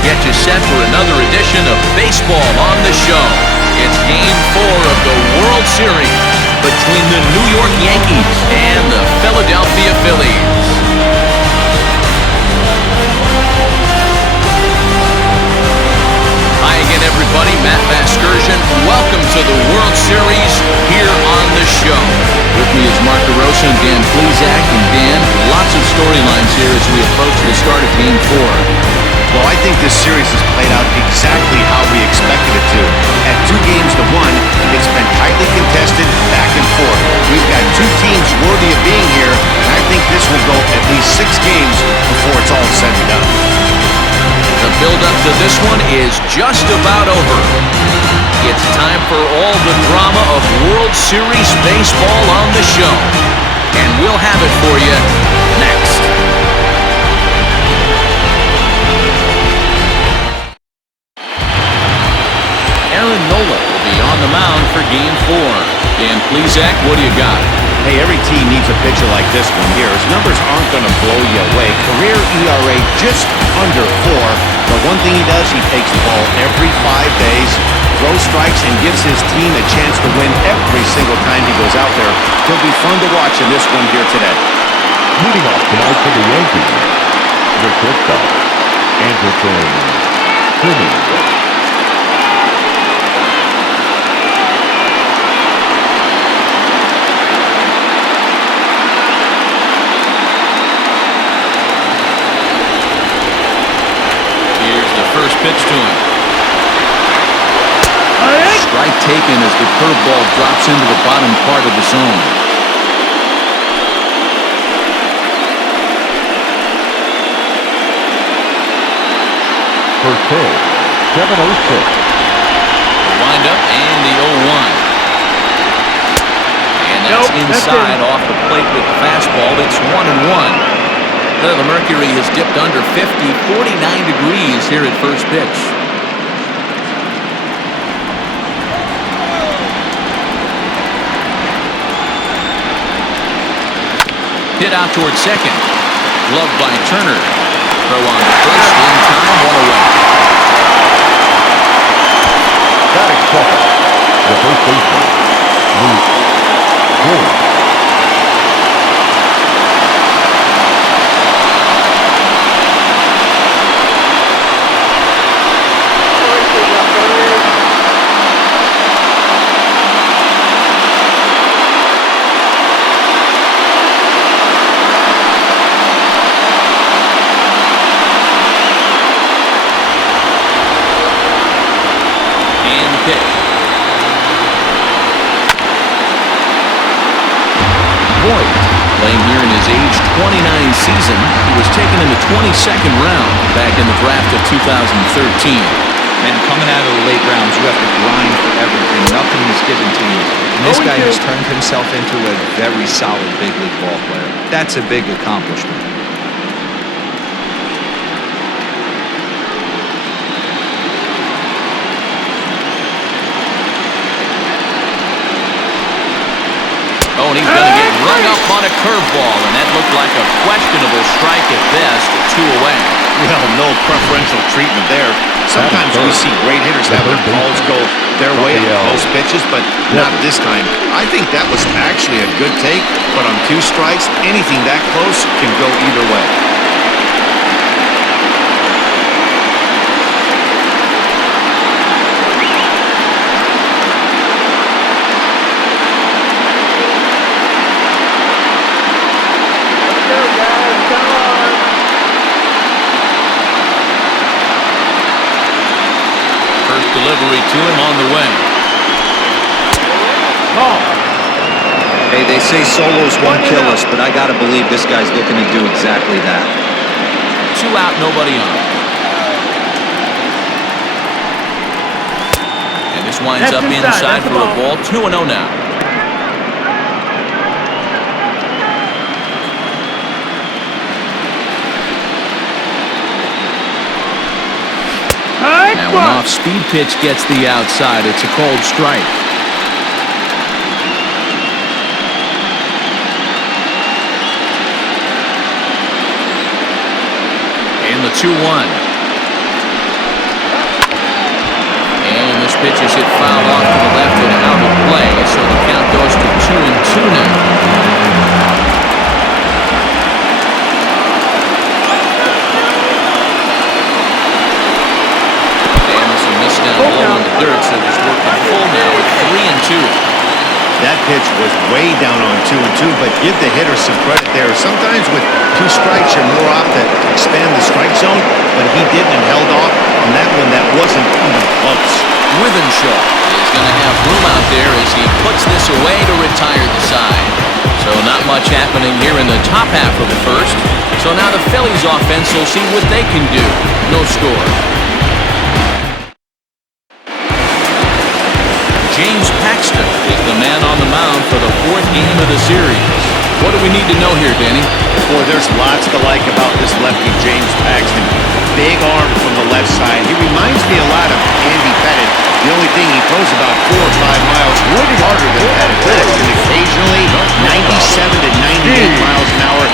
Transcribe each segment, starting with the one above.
get you set for another edition of Baseball on the Show. It's Game 4 of the World Series between the New York Yankees and the Philadelphia Phillies. Hi again, everybody. Matt Vasgersian. Welcome to the World Series here on the show. With me is Mark DeRosa and Dan Plesac. And Dan, lots of storylines here as we approach the start of Game 4. Well, I think this series has played out exactly how we expected it to. At 2-1, it's been tightly contested, back and forth. We've got two teams worthy of being here, and I think this will go at least 6 games before it's all said and done. The build-up to this one is just about over. It's time for all the drama of World Series baseball on the show. And we'll have it for you next. Aaron Nola will be on the mound for Game 4. Dan Plesac, what do you got? Hey, every team needs a pitcher like this one here. His numbers aren't going to blow you away. Career ERA just under 4. But one thing he does, he takes the ball every 5 days, throws strikes, and gives his team a chance to win every single time he goes out there. He'll be fun to watch in this one here today. Leading off tonight for the Yankees, the shortstop, Anderson Cleveland. First pitch to him. Strike taken as the curveball drops into the bottom part of the zone. First pitch, 7-0-6. Wind up and the 0-1. And that's inside off the plate with the fastball. It's 1-1. The mercury has dipped under 50, 49 degrees here at first pitch. Hit out towards second. Gloved by Turner. Throw on to first in time, 1 away. Batting second, the first baseman, Luke Gordon. Playing here in his age 29 season, he was taken in the 22nd round back in the draft of 2013. Man, coming out of the late rounds, you have to grind for everything. Nothing is given to you. And this guy has turned himself into a very solid big league ball player. That's a big accomplishment. Oh, and he's going to get rung up on a curveball, and that looked like a questionable strike at best, 2 away. Well, no preferential treatment there. Sometimes we see great hitters have their balls go their way on close pitches, but not this time. I think that was actually a good take, but on 2 strikes, anything that close can go either way. Delivery to him on the way. Hey, they say solos won't kill us, but I gotta believe this guy's looking to do exactly that. 2 out, nobody on. And this winds up inside for a ball. 2-0 now. Now an off-speed pitch gets the outside. It's a called strike. And the 2-1. pitch is hit foul off to the left and out of play, so the count goes to 2-2 now. Anderson missed down low on the third, so he's working full now at 3-2. That pitch was way down on 2-2, but give the hitter some credit there. Sometimes with 2 strikes, you're more apt to expand the strike zone, but he didn't and held off on that one. That wasn't even close. Withenshaw is going to have room out there as he puts this away to retire the side. So not much happening here in the top half of the first. So now the Phillies offense will see what they can do. No score. James Paxton is the man on the mound for the 4th game of the series. What do we need to know here, Danny? Boy, there's lots to like about this lefty, James Paxton. Big arm from the left side. He reminds me a lot of Andy Pettit. The only thing, he throws about 4 or 5 miles harder than Pettit. And occasionally 97 to 98 miles an hour.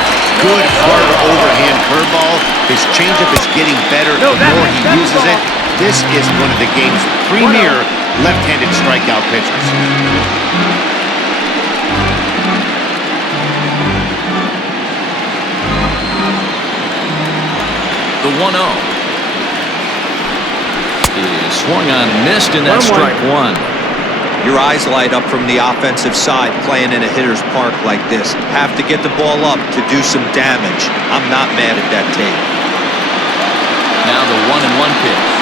Good, hard overhand curveball. His changeup is getting better the more he uses it. This is one of the game's premier left-handed strikeout pitchers. The 1-0 is swung on and missed, and that's strike one. Your eyes light up from the offensive side playing in a hitter's park like this. Have to get the ball up to do some damage. I'm not mad at that tape. Now the 1-1 pitch.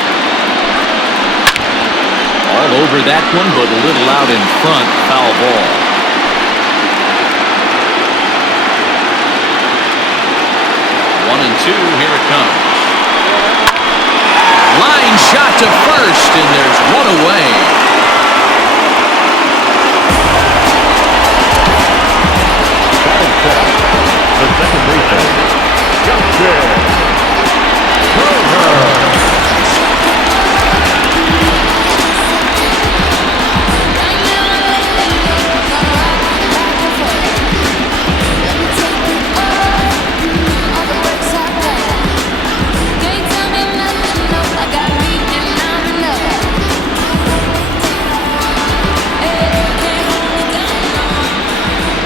All over that one, but a little out in front. Foul ball. One and two, here it comes. Line shot to first, and there's one away. The second baseman, Justin Turner.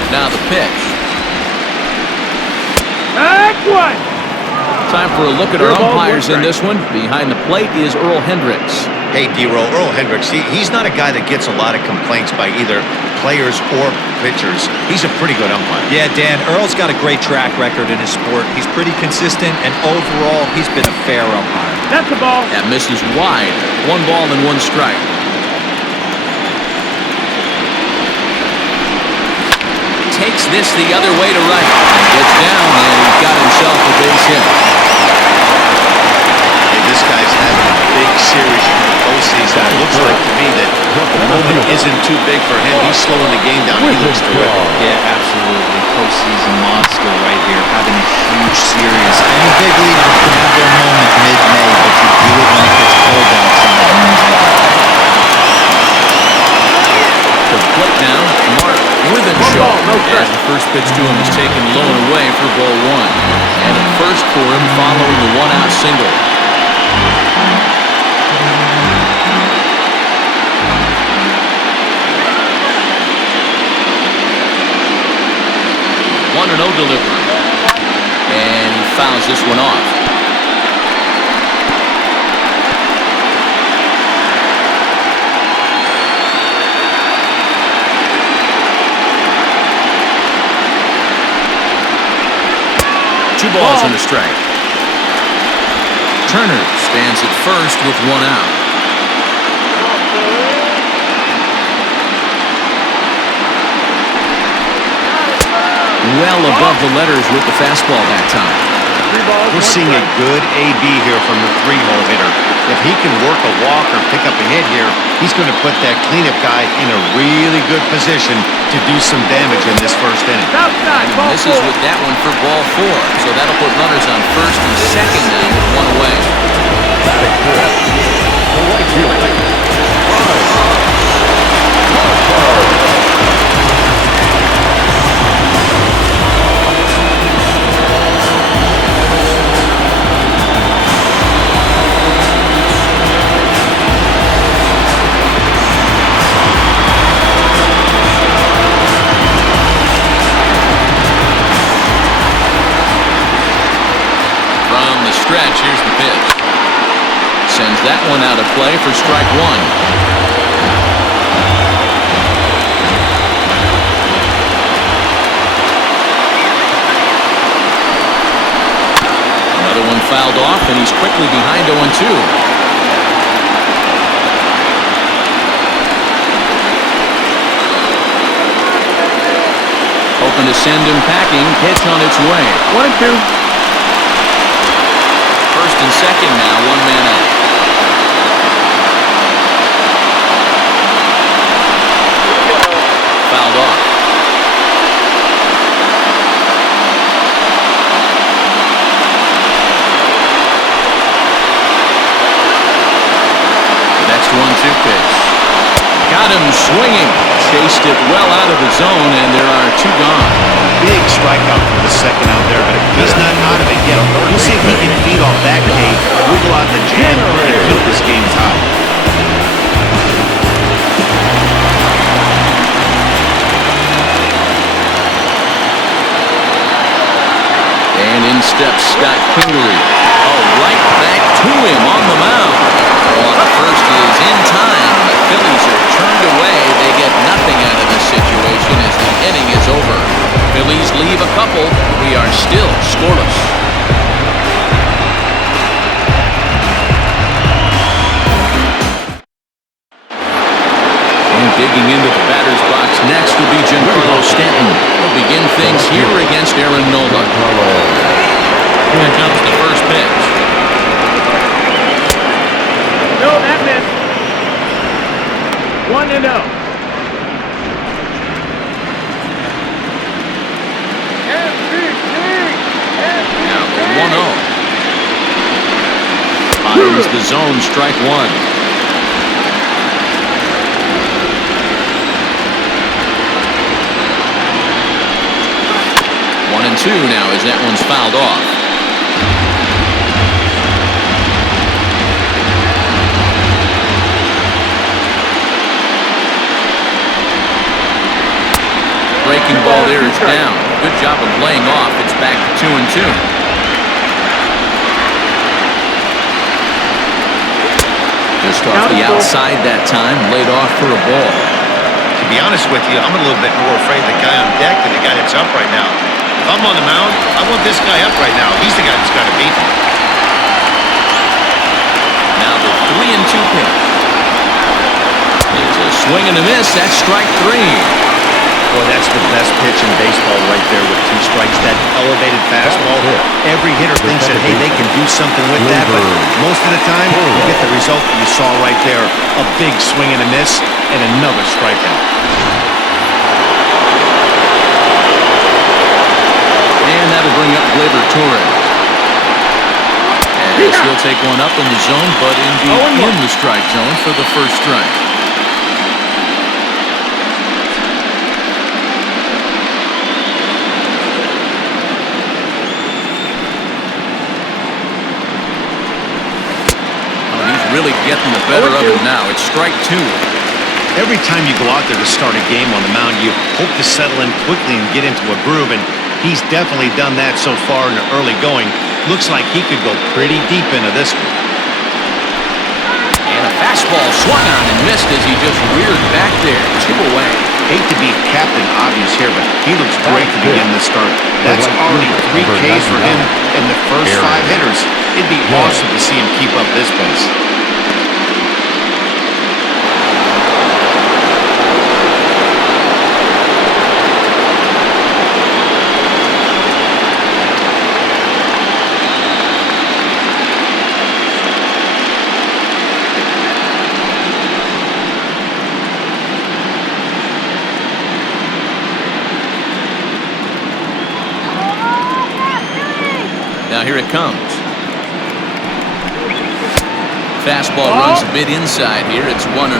Now the pitch. One. Time for a look at our umpires in this one. Behind the plate is Earl Hendricks. Hey, D-Roll, Earl Hendricks, he's not a guy that gets a lot of complaints by either players or pitchers. He's a pretty good umpire. Yeah, Dan, Earl's got a great track record in his sport. He's pretty consistent, and overall, he's been a fair umpire. That's the ball. That misses wide. 1 ball and 1 strike. Takes this the other way to right. Gets down, and he's got himself a base hit. Hey, this guy's having a big series in the postseason. It looks like to me that the moment isn't too big for him. He's slowing the game down. He looks terrific. Yeah, absolutely. Postseason monster right here, having a huge series. Any big leaguers can have their moment mid-May, but to do it when it gets cold outside. To the plate now, Mark Withenshaw. As the first pitch to him is taken low and away for ball 1. And a first for him following the 1-out single. One and 0 delivery. And he fouls this one off. Two balls and a strike. Turner stands at first with 1 out. Well above the letters with the fastball that time. We're seeing a good AB here from the 3-hole hitter. If he can work a walk or pick up a hit here, he's going to put that cleanup guy in a really good position to do some damage in this first inning. And he misses with that one for ball 4. So that'll put runners on first and second now with 1 away. Batting fourth, the right fielder, that one out of play for strike one. Another one fouled off, and he's quickly behind 0-2. Hoping to send him packing. Pitch on its way. 1-2. First and second now, one man out. Fouled off. Next 1-2 pitch. Got him swinging. Chased it well out of the zone, and there are two gone. Big strikeout for the second out there, but he's not out of it yet. We'll see if he can feed off that cage, wiggle out the jam, and keep this game tied. And in steps Scott Kingery. Oh, right back to him on the mound. On first is in time. The Phillies are turned away. They get nothing out of this situation as the inning is over. Phillies leave a couple. We are still scoreless. And digging into the batter's box next will be Giancarlo Stanton. He'll begin things here against Aaron Nola. Here comes the first pitch. No, that missed. 1-0. Now the 1-0. Finds the zone, strike one. One and two now as that one's fouled off. Breaking ball there is down. Good job of laying off. It's back to 2-2. Just off the outside that time, laid off for a ball. To be honest with you, I'm a little bit more afraid of the guy on deck than the guy that's up right now. If I'm on the mound, I want this guy up right now. He's the guy that's got to beat me. Now the 3-2 pitch. It's a swing and a miss. That's strike three. Boy, that's the best pitch in baseball right there with two strikes. That elevated fastball. Every hitter thinks that, hey, they can do something with that, but most of the time, you get the result that you saw right there. A big swing and a miss, and another strikeout. And that'll bring up Gleyber Torres. As he'll take one up in the zone, but indeed in the strike zone for the first strike. Really getting the better of it now. It's strike two. Every time you go out there to start a game on the mound, you hope to settle in quickly and get into a groove, and he's definitely done that so far in the early going. Looks like he could go pretty deep into this one. And a fastball swung on and missed as he just reared back there. 2 away. Hate to be Captain Obvious here, but he looks great to begin the start. That's already 3 Ks for him in the first 5 hitters. It'd be awesome to see him keep up this pace. Now here it comes. Fastball runs a bit inside here. It's 1-0. 1-0.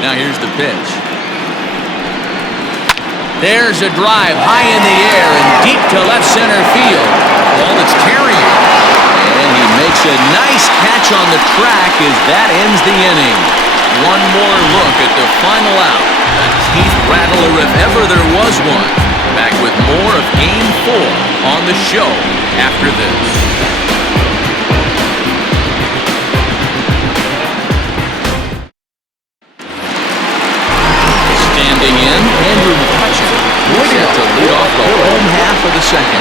Now here's the pitch. There's a drive high in the air and deep to left center field. Ball that's carrying. And he makes a nice catch on the track as that ends the inning. One more look at the final out. A teeth rattler if ever there was one. Back with more of Game 4 on the show after this. Standing in, Andrew McCutcheon. He's set to lead off the home half of the second.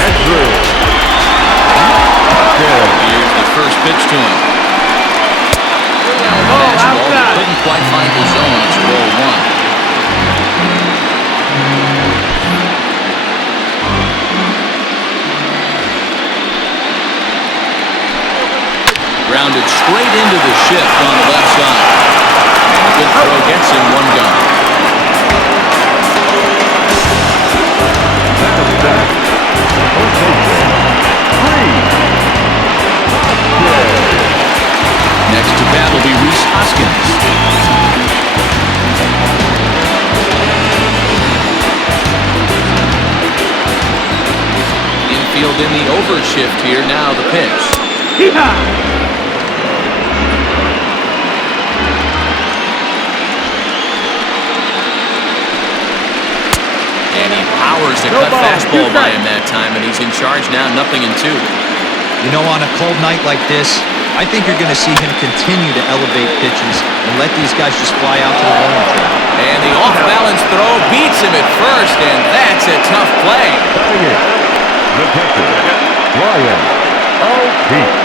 Andrew. Here's the first pitch to him. Now a fastball that couldn't quite find the zone. It's ball one. Grounded straight into the shift on the left side. And a good throw gets him one gone. Next to bat will be Rhys Hoskins. Infield in the over shift here. Now the pitch. And he powers the cut fastball by him that time, and he's in charge now, 0-2. You know, on a cold night like this, I think you're going to see him continue to elevate pitches and let these guys just fly out to the warning track. And the off-balance throw beats him at first, and that's a tough play. The pitcher, Ryan O'Keefe.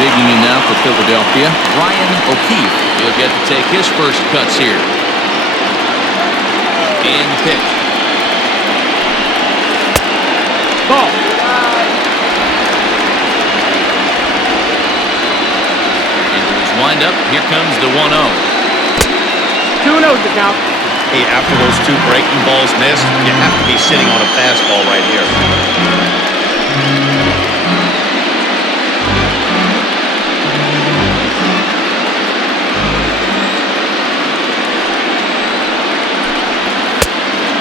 Digging in now for Philadelphia, Ryan O'Keefe. He'll get to take his first cuts here. And pitch. Ball. Wind up. Here comes the 1-0. 2-0 the count. Hey, after those two breaking balls missed, you have to be sitting on a fastball right here.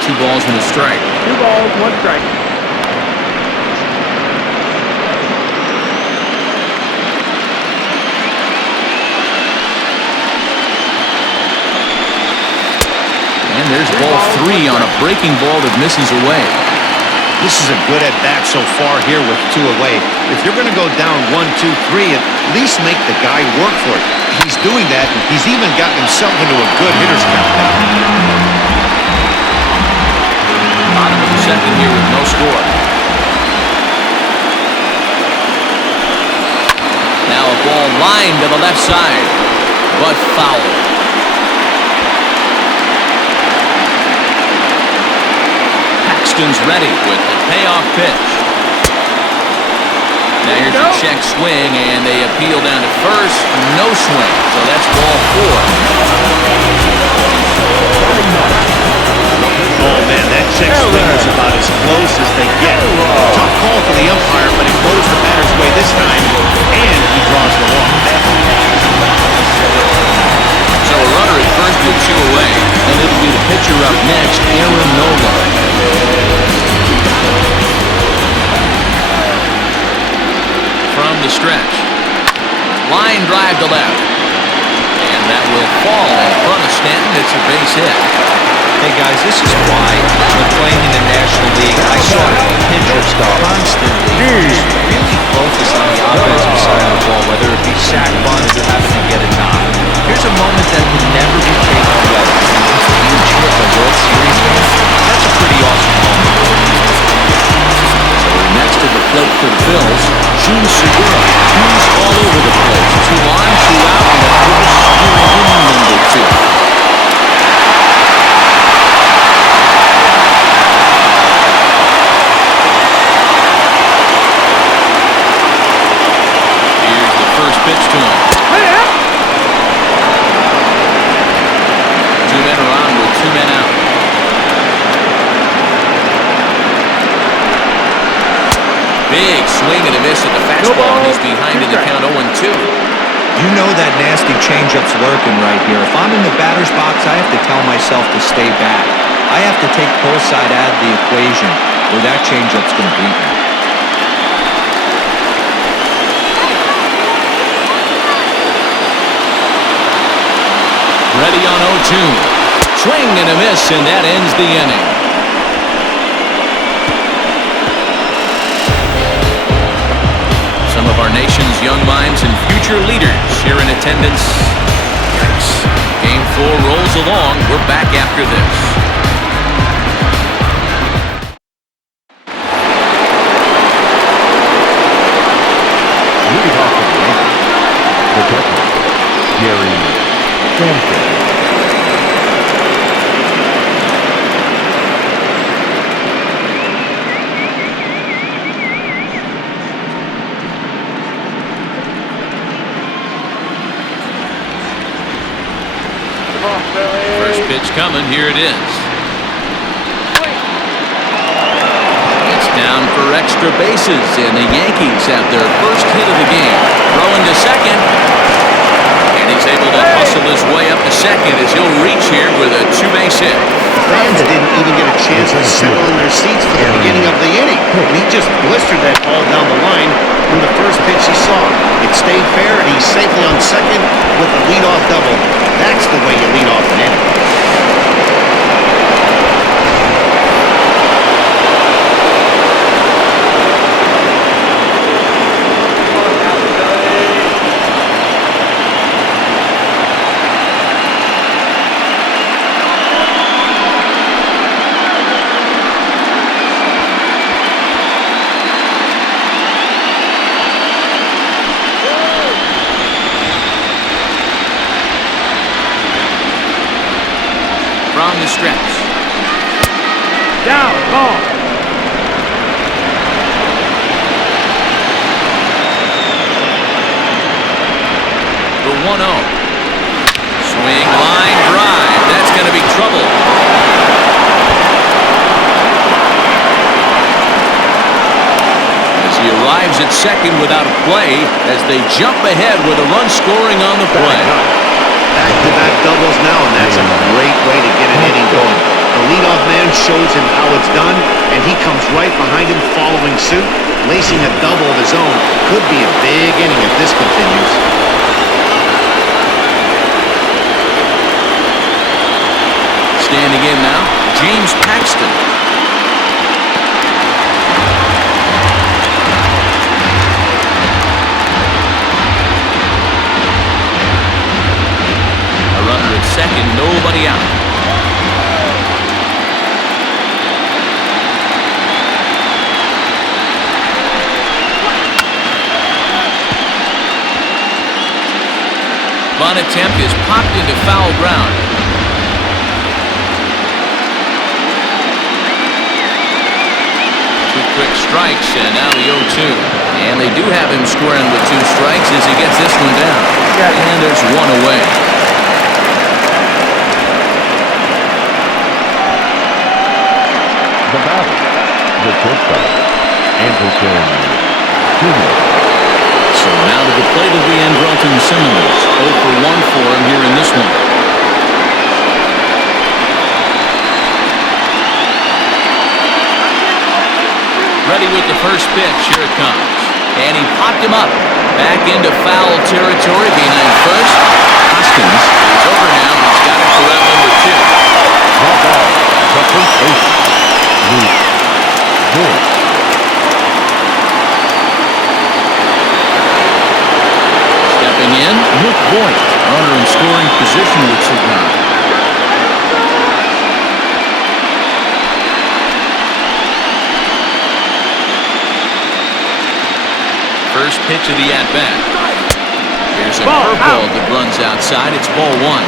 Two balls and a strike. 2 balls, 1 strike. And there's ball 3 on a breaking ball that misses away. This is a good at-bat so far here with 2 away. If you're going to go down 1, 2, 3, at least make the guy work for it. He's doing that, and he's even gotten himself into a good hitter's count now. Bottom of the second here with no score. Now a ball lined to the left side, but foul. Paxton's ready with the payoff pitch. Now here's a check swing, and they appeal down to first. No swing, so that's ball 4. Oh, man, that check swing was about as close as they get. Tough call for the umpire, but it goes the batter's way this time, and he draws the walk. So a runner at first with 2 away, and it'll be the pitcher up next, Aaron Nola. From the stretch. Line drive to left. And that will fall in front of Stanton. It's a base hit. Hey guys, this is why when playing in the National League, I saw pitchers constantly just really focus on the offensive side of the ball, whether it be sack bunts or having to get a knock. Here's a moment that can never be taken away. It's a huge hit in the World Series game. That's a pretty awesome moment. So next to the plate for the Phillies, Gene Segura. He's all over the place. 2 on, 2 out, and of course, you're in #2. Pitch to him. 2 men are on with 2 men out. Big swing and a miss at the fastball. He's behind in the count 0-2. You know that nasty changeup's lurking right here. If I'm in the batter's box, I have to tell myself to stay back. I have to take pull side out of the equation, or that changeup's going to beat me. tune. Swing and a miss, and that ends the inning. Some of our nation's young minds and future leaders here in attendance. Yikes. Game 4 rolls along. We're back after this. Leading off for the Yankees, the catcher, Gary Sanchez. First pitch coming. Here it is. It's down for extra bases, and the Yankees have their first hit of the game. Throwing to second, and he's able to hustle his way up to second as he'll reach here with a two-base hit. Fans didn't even get a chance to settle in their seats for the beginning of the inning. And he just blistered that ball down the line from the first pitch he saw. It stayed fair, and he's safely on second with a leadoff double. That's the way you lead off an inning. From the stretch. Down, ball. The 1-0. Swing, line, drive. That's going to be trouble. As he arrives at second without a play, as they jump ahead with a run scoring on the play. Back-to-back doubles now, and that's a great way to get an inning going. The leadoff man shows him how it's done, and he comes right behind him following suit. Lacing a double of his own could be a big inning if this continues. Standing in now, James Paxton. Runner at second, nobody out. Bunt attempt is popped into foul ground. Two quick strikes, and now the 0-2. And they do have him squaring with two strikes as he gets this one down. And there's one away. The batter, the shortstop, Anderson Jr. So now to the plate will be Andrelton Simmons. 0 for 1 for him here in this one. Ready with the first pitch. Here it comes. And he popped him up. Back into foul territory behind first. Hoskins is over now. He's got it for round number 2. That ball, the first base. Luke Voigt. Stepping in, Luke Voigt. Runner in scoring position with Cigar. First pitch of the at-bat. Here's a curveball that runs outside. It's ball 1.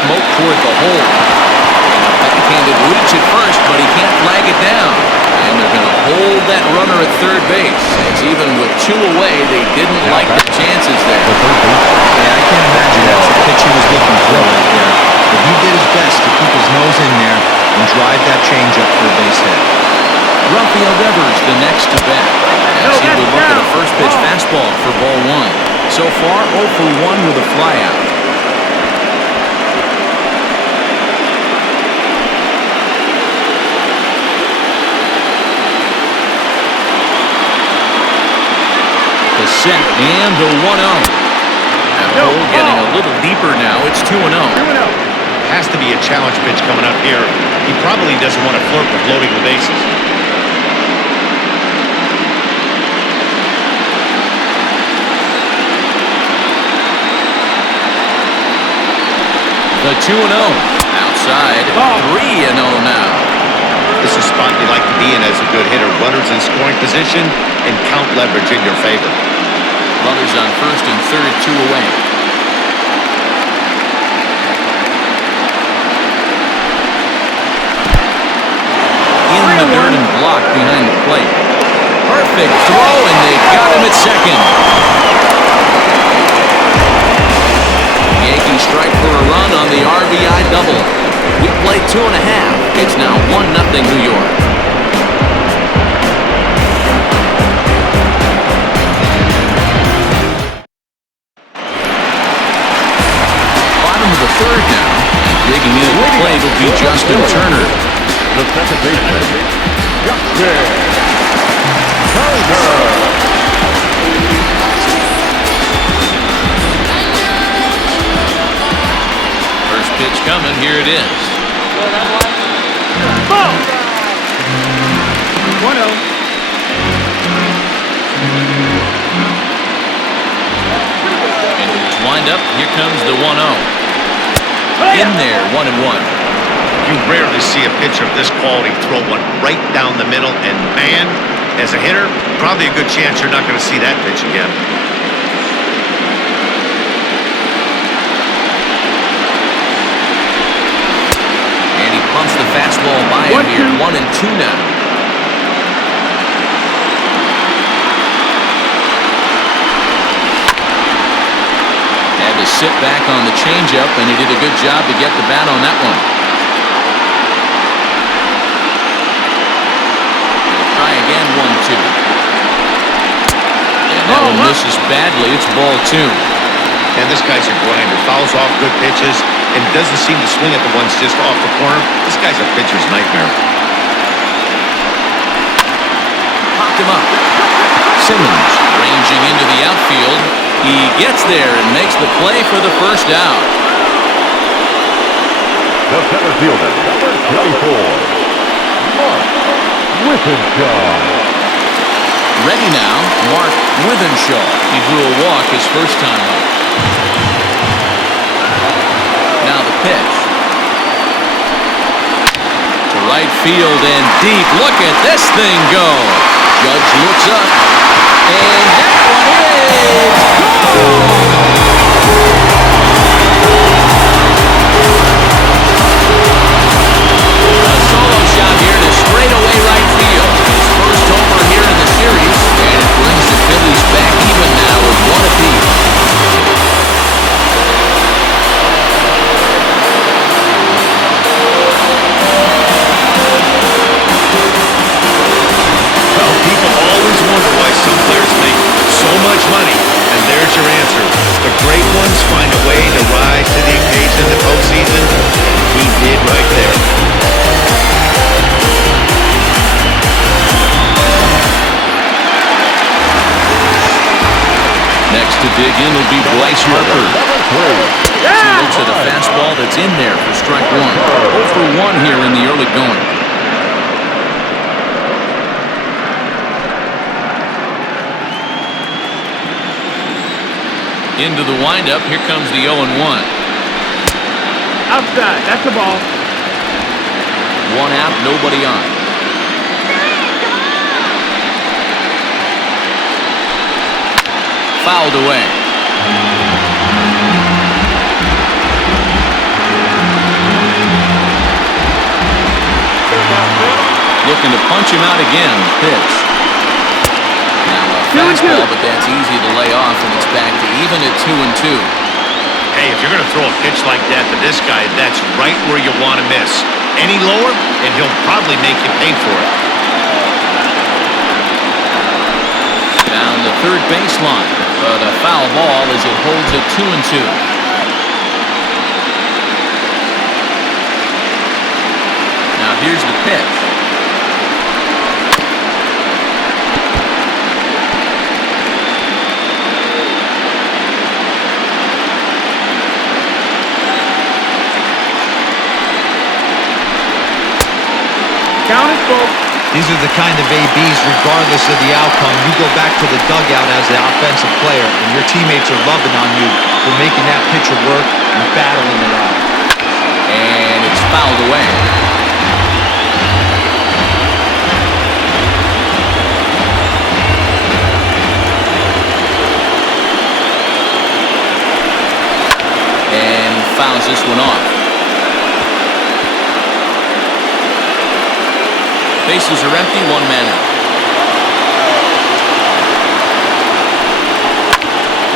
Smoke toward the hole. And a backhanded reach at first, but he can't flag it down. And they're going to hold that runner at third base. As even with 2 away, they didn't like the chances there. Yeah, I can't imagine that's the pitch he was looking for right there. But he did his best to keep his nose in there and drive that changeup for a base hit. Rafael Devers, the next to bat. As he would look at a first pitch fastball for ball one. So far, 0 for 1 with a flyout. The set and the 1-0. That hole getting a little deeper now. It's 2-0. Has to be a challenge pitch coming up here. He probably doesn't want to flirt with loading the bases. The 2-0. Outside. 3-0 now. This is a spot you like to be in as a good hitter. Runners in scoring position and count leverage in your favor. Runners on first and third, 2 away. In the dirt and blocked behind the plate. Perfect throw, and they got him at second. Yankees strike for a run on the RBI double. We play 2.5. It's now 1-0 New York. Bottom of the third now. Digging in at the plate will be Justin Turner. The second baseman, Justin Turner. First pitch coming. Here it is. 1-0. Into his windup. Here comes the 1-0. In there, 1-1. You rarely see a pitcher of this quality throw one right down the middle, and man, as a hitter, probably a good chance you're not going to see that pitch again. And he pumps the fastball by him here. 1-2 now. Had to sit back on the changeup, and he did a good job to get the bat on that one. He'll try again, 1-2. And that one misses badly. It's ball 2. And this guy's a grinder. Fouls off good pitches and doesn't seem to swing at the ones just off the corner. This guy's a pitcher's nightmare. Popped him up. Simmons ranging into the outfield. He gets there and makes the play for the first out. The center fielder, number 24, Mark Withenshaw. Ready now, Mark Withenshaw. He drew a walk his first time up. Now the pitch. To right field and deep. Look at this thing go. Judge looks up. And that one is gone! A solo shot here to straightaway right field. His first homer here in the series, and it brings the Phillies back even now with 1 apiece. Well, people always wonder why some players make so much money, and there's your answer. The great ones find a way to rise to the occasion in the postseason, and he did right there. Next to dig in will be Bryce Harper. He looks at a fastball that's in there for strike 1. 0 for 1 here in the early going. Into the windup. Here comes the 0-1. Outside, that's the ball. 1 out, nobody on. Fouled away. Looking to punch him out again. Pitch. Now a fastball, but that's easy to lay off, and it's back to even at 2-2. Hey, if you're going to throw a pitch like that to this guy, that's right where you want to miss. Any lower, and he'll probably make you pay for it. Down the third baseline, but a foul ball as it holds it 2-2. Now here's the pitch. Count it, folks. These are the kind of ABs, regardless of the outcome. You go back to the dugout as the offensive player, and your teammates are loving on you for making that pitcher work and battling it out. And it's fouled away. And fouls this one off. Bases are empty, one man out.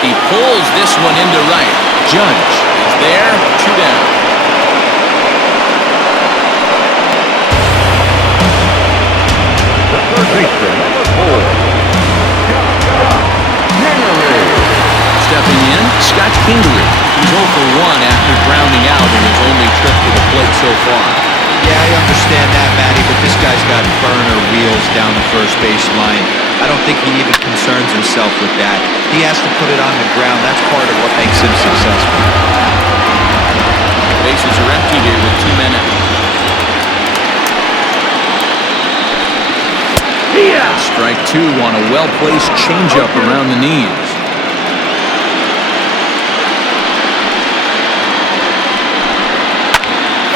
He pulls this one into right. Judge is there, 2 down. The third baseman, number 4. Stepping in, Scott Kingery. He's 0 for 1 after grounding out in his only trip to the plate so far. Yeah, I understand that, Matty, but this guy's got burner wheels down the first base line. I don't think he even concerns himself with that. He has to put it on the ground. That's part of what makes him successful. Bases are empty here with 2 men out. Strike 2 on a well-placed changeup around the knees.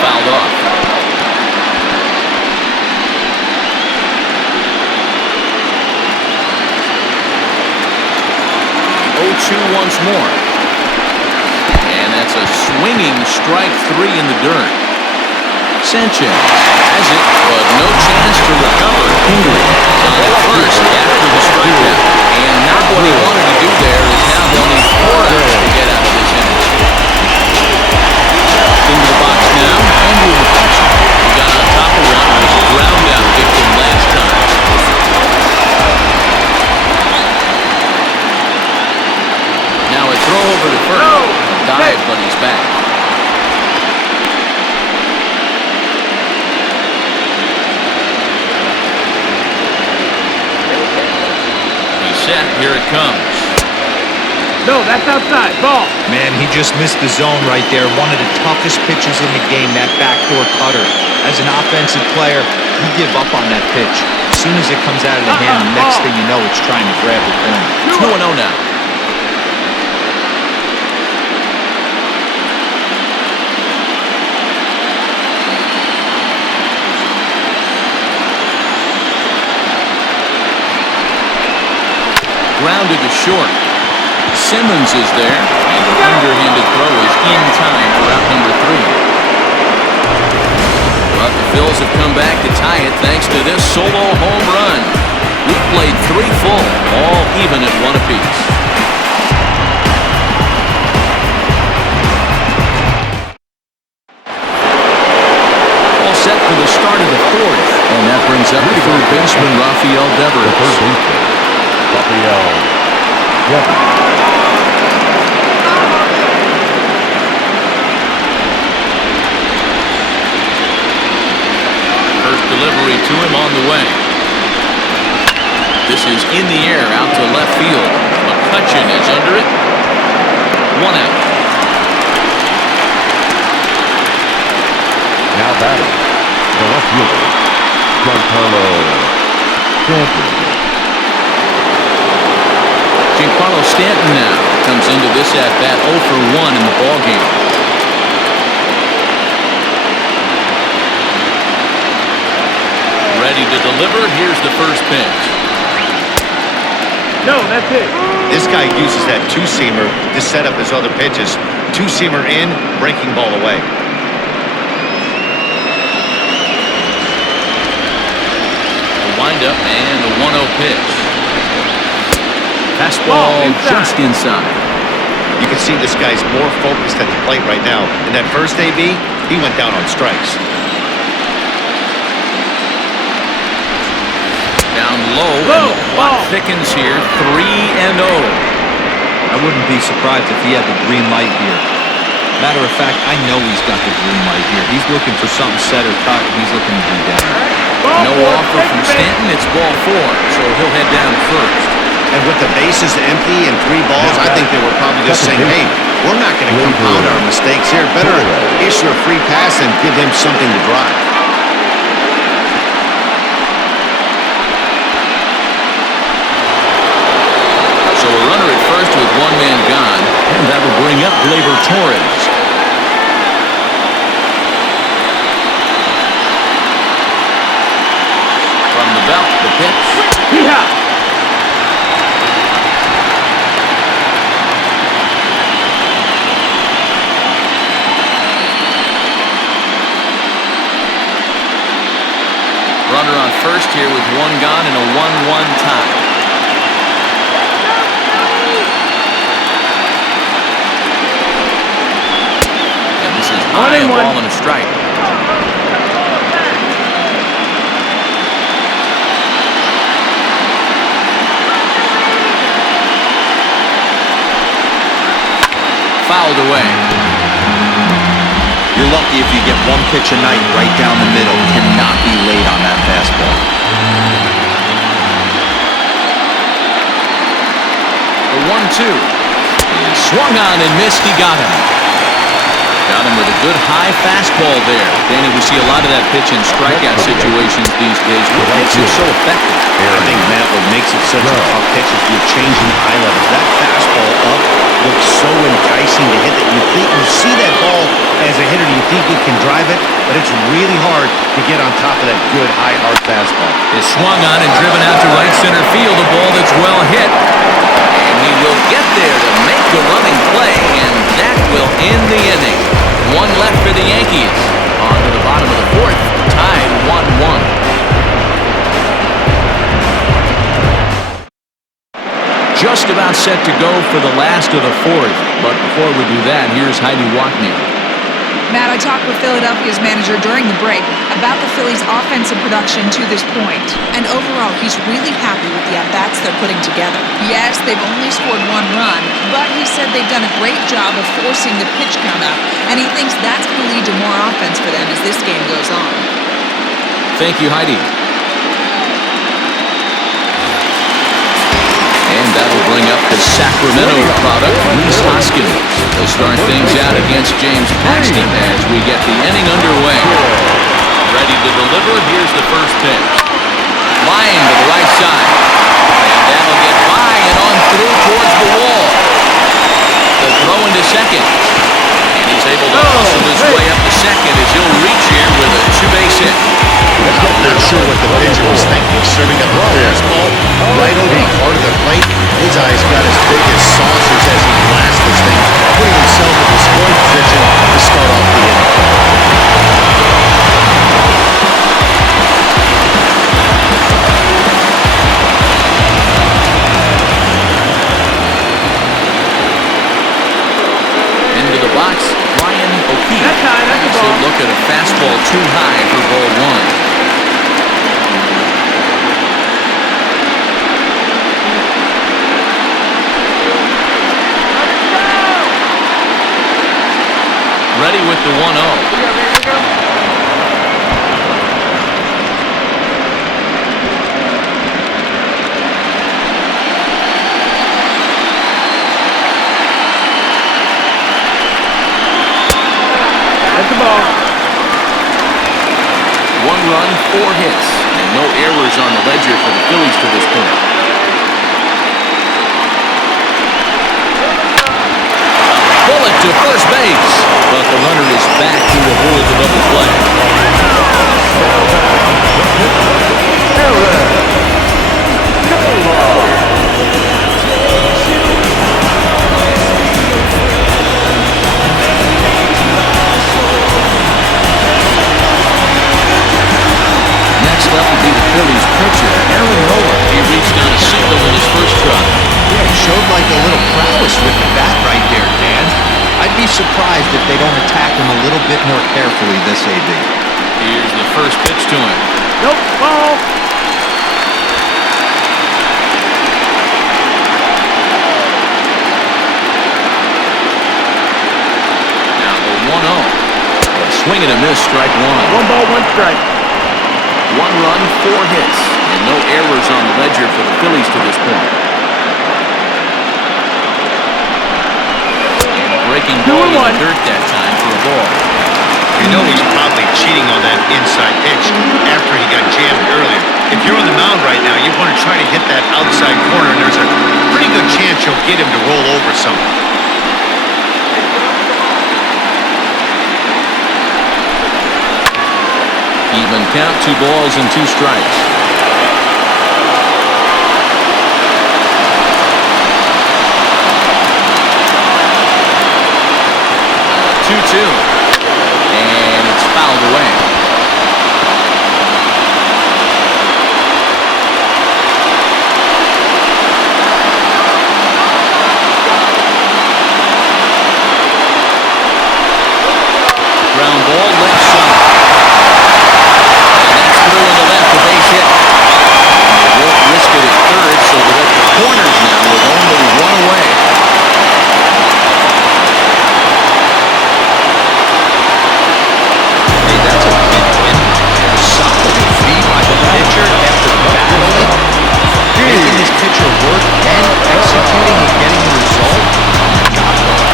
Fouled off. 0-2 once more. And that's a swinging strike 3 in the dirt. Sanchez has it, but no chance to recover. Kingery is on at first after the strikeout. And not what he wanted to do there, is now he'll need 4 outs to get out of this inning. Into the box now, Andrew McCutcheon. He got on top of one, was a ground out victim last time. Now a throw over to first. Dive, but he's back. He's set. Here it comes. No, that's outside. Ball. Man, he just missed the zone right there. One of the toughest pitches in the game, that backdoor cutter. As an offensive player, you give up on that pitch. As soon as it comes out of the hand, the next thing you know, it's trying to grab the corner. 2-0 now. Grounded to short. Simmons is there, and the underhanded throw is in time for out number 3. But the Phils have come back to tie it thanks to this solo home run. We played 3 full, all even at 1 apiece. All set for the start of the 4th, and that brings up the third baseman Rafael Devers. First delivery to him on the way. This is in the air out to left field. McCutcheon is under it. 1 out. Now batting, the left fielder, Giancarlo Stanton now comes into this at-bat 0 for 1 in the ballgame. Ready to deliver. Here's the first pitch. No, that's it. This guy uses that two-seamer to set up his other pitches. Two-seamer in, breaking ball away. The windup and the 1-0 pitch. Fastball just inside. You can see this guy's more focused at the plate right now. In that first AB, he went down on strikes. Down low, and the clock thickens here, 3-0. I wouldn't be surprised if he had the green light here. Matter of fact, I know he's got the green light here. He's looking for something set or cut, and he's looking to do that. No offer from Stanton. It's ball 4, so he'll head down first. And with the bases empty and 3 balls, I think they were probably just saying, hey, we're not going to compound our mistakes here. Better issue a free pass and give him something to drive. So a runner at first with 1 man gone, and that will bring up Gleyber Torres. From the belt, the pitch. Yeah. Runner on first here with 1 gone and a 1-1 tie. And this is high, a ball and a strike. Fouled away. You're lucky if you get 1 pitch a night right down the middle. Cannot be late on that fastball. The 1-2 is swung on and missed. He got him. Got him with a good high fastball there. Danny, we see a lot of that pitch in strikeout situations these days. What makes it so effective? I think, Matt, what makes it such a tough pitch is you're changing eye levels. That fastball up looks so enticing to hit that you see that ball as a hitter, you think you can drive it, but it's really hard to get on top of that good high hard fastball. Is swung on and driven out to right center field. A ball that's well hit. And he will get there to make the running play, and that will end the inning. 1 left for the Yankees. On to the bottom of the 4th, tied 1-1. Just about set to go for the last of the 4th. But before we do that, here's Heidi Watney. Matt, I talked with Philadelphia's manager during the break about the Phillies' offensive production to this point. And overall, he's really happy with the at-bats they're putting together. Yes, they've only scored 1 run, but he said they've done a great job of forcing the pitch count up, and he thinks that's going to lead to more offense for them as this game goes on. Thank you, Heidi. And that'll bring up the Sacramento product, Rhys Hoskins. He'll start things out against James Paxton as we get the inning underway. Ready to deliver, here's the first pitch. Line to the right side. And that'll get by and on through towards the wall. The throw into second. And he's able to hustle his way up to second as he'll reach here with a 2-base hit. I'm not sure what the pitcher was thinking, serving up a fastball right over the heart of the plate. His eyes got as big as saucers as he blasted this thing, putting himself in the scoring position to start off the inning. Into the box, Brian O'Keefe. That's a look at a fastball too high for ball 1. Ready with the 1-0. That's the ball. 1 run, 4 hits, and no errors on the ledger for the Phillies to this point. Bullet to first base, but the runner is back to avoid the double play. Next up will be the Phillies pitcher, Aaron Nola. He reached on a single in his first try. Yeah, he showed like a little prowess with the bat right there. surprised if they don't attack him a little bit more carefully this AB. Here's the first pitch to him. Nope, ball. Now the 1-0. A swing and a miss, strike one. 1 ball, 1 strike. 1 run, 4 hits, and no errors on the ledger for the Phillies to this point. And a breaking ball in the dirt that time for a ball. You know he's probably cheating on that inside pitch after he got jammed earlier. If you're on the mound right now, you want to try to hit that outside corner, and there's a pretty good chance you'll get him to roll over something. Even count, 2 balls and 2 strikes. 2-2. And it's fouled away. Ground ball, left side. And that's through in the left, a base hit. And they won't risk it at third, so they're at the corners now with only 1 away. Hey, that's a win-win. Solid feed by the pitcher after battling, making his pitcher work and executing and getting the result. Job well.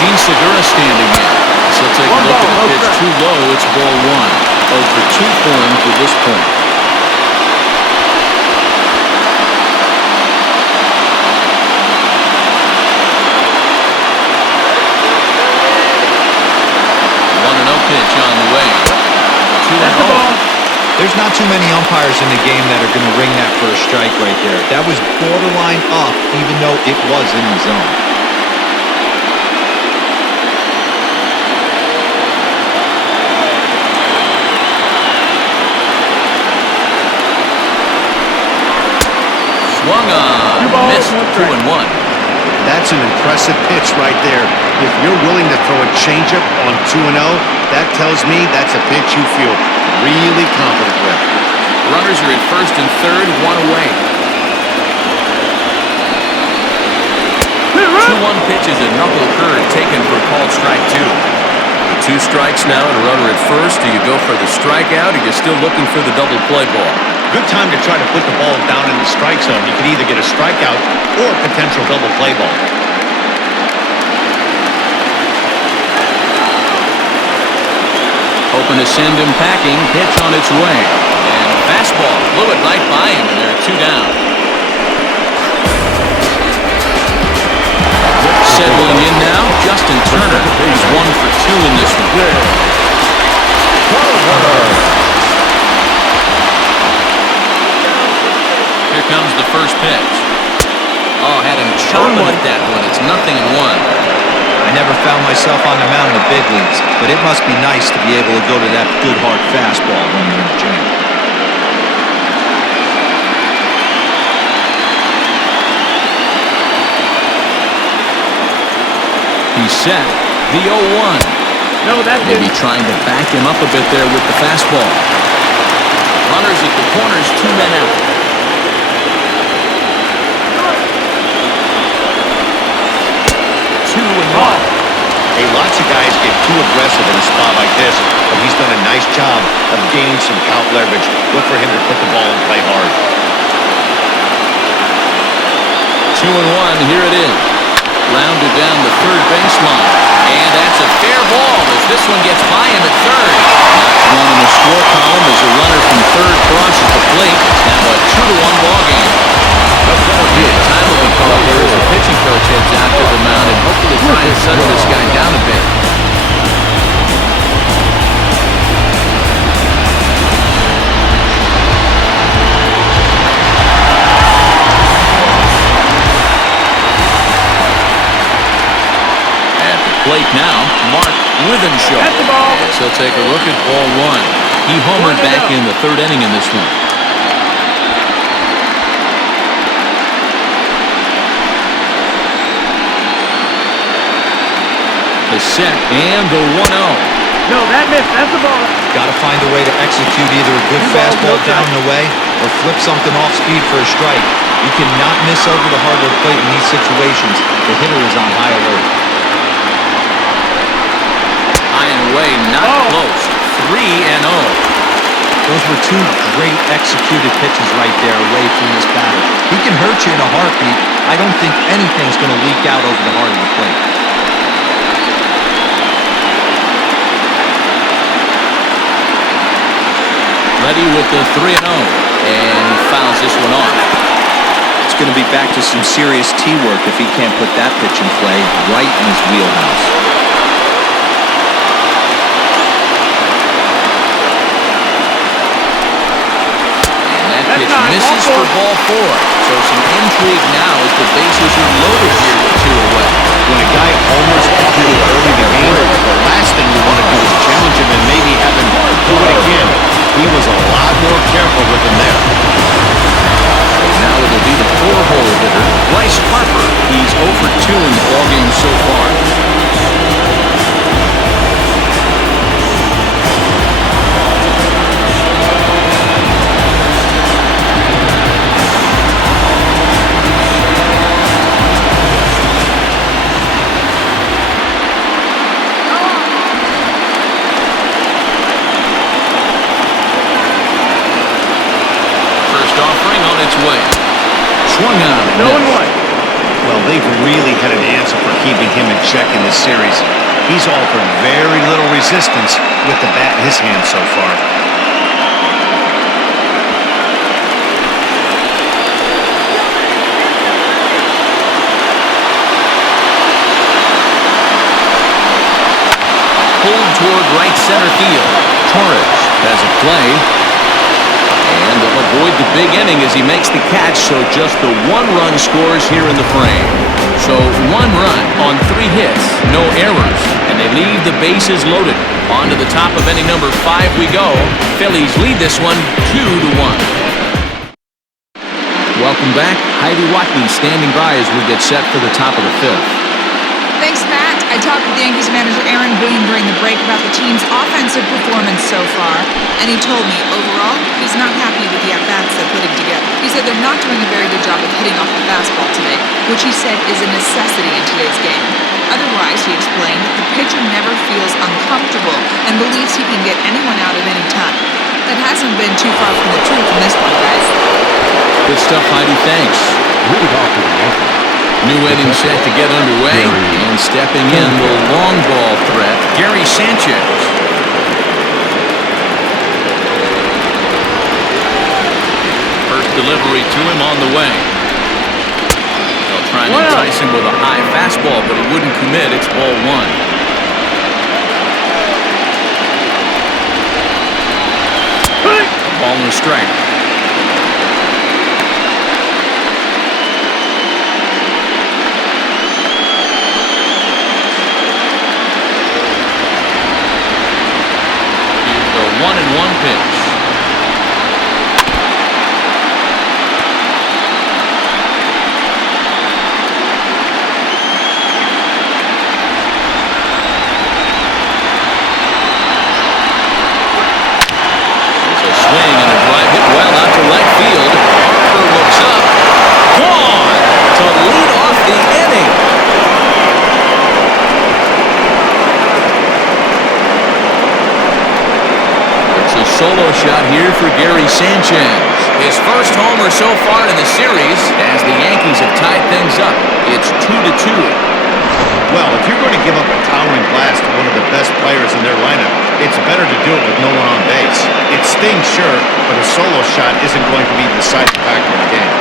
Gene Segura standing in. So take a look at the pitch. Too low. It's ball 1. 0 for 2 for him to this point. Pitch on the way. 2-0. There's not too many umpires in the game that are going to ring that for a strike right there. That was borderline up, even though it was in the zone. Swung on. Missed. 2-1. That's an impressive pitch right there. If you're willing to throw a changeup on 2-0, that tells me that's a pitch you feel really confident with. Runners are at first and third, 1 away. 2-1 pitch is a knuckle curve taken for a called strike 2. With 2 strikes now and a runner at first. Do you go for the strikeout, or you're still looking for the double play ball? Good time to try to put the ball down in the strike zone. You could either get a strikeout or a potential double play ball. Hoping to send him packing. Pitch on its way. And a fastball blew it right by him, and they're 2 down. Settling in now, Justin Turner. He's 1 for 2 in this one. Here comes the first pitch. Oh, had him chopping at that one. It's 0-1. I never found myself on the mound in the big leagues, but it must be nice to be able to go to that good hard fastball when you're in the gym. He's set. The 0-1. No, that Maybe trying to back him up a bit there with the fastball. Runners at the corners, 2 men out. 2-1. Hey, lots of guys get too aggressive in a spot like this, but he's done a nice job of gaining some count leverage. Look for him to put the ball and play hard. 2-1, here it is. Rounded down the third baseline. And that's a fair ball as this one gets by him at third. Knocks one in the score column as a runner from third crosses the plate. It's now a 2-1 ball game. Time will be called here as the pitching coach heads out to the mound and hopefully try and settle this guy down a bit. At the plate now, Mark Withenshaw. That's the ball. So take a look at ball 1. He homered back in the third inning in this one. The set and the 1-0. No, that missed. That's the ball. Got to find a way to execute either a good fastball down and away or flip something off speed for a strike. You cannot miss over the hardwood plate in these situations. The hitter is on high alert. High and away, not close. 3-0. Those were two great executed pitches right there away from this batter. He can hurt you in a heartbeat. I don't think anything's going to leak out over the heart of the plate. Ready with the 3-0, and he fouls this one off. It's going to be back to some serious tee work if he can't put that pitch in play right in his wheelhouse. And that pitch misses for ball 4. So some intrigue now as the bases are loaded here with 2 away. When a guy homers off you early in the game, the last thing you want to do is challenge him and maybe have him do it again. He was a lot more careful with him there. Now it'll be the 4-hole hitter, Bryce Harper. He's 0 for 2 in the ballgame so far. Way. Swung on. No one won. Well, they've really had an answer for keeping him in check in this series. He's offered very little resistance with the bat in his hand so far. Pulled toward right center field. Torres has a play. And they'll avoid the big inning as he makes the catch, so just the 1 run scores here in the frame. So 1 run on 3 hits, no errors, and they leave the bases loaded. On to the top of inning number 5 we go. Phillies lead this one 2-1. Welcome back. Heidi Watkins standing by as we get set for the top of the 5th. Thanks, Matt. I talked with Yankees manager Aaron Boone during the break about the team's offensive performance so far, and he told me overall he's not happy with the at-bats they're putting together. He said they're not doing a very good job of hitting off the fastball today, which he said is a necessity in today's game. Otherwise, he explained, the pitcher never feels uncomfortable and believes he can get anyone out at any time. That hasn't been too far from the truth in this one, guys. Good stuff, Heidi. Thanks. Really off to the Yankees. New inning set to get underway, and stepping in the long ball threat, Gary Sanchez. First delivery to him on the way. They'll try and entice him with a high fastball, but he wouldn't commit. It's ball 1. Ball and a strike. The 1-1 pitch. Swing and a drive hit well out to right field. Harper looks up. Gone to lead off the inning. It's a solo shot here for Gary Sanchez. His first homer so far in the series as the Yankees have tied things up. It's 2-2. Well, if you're going to give up a towering blast to one of the best players in their lineup, it's better to do it with no one on base. It stings, sure, but a solo shot isn't going to be the deciding factor in the game.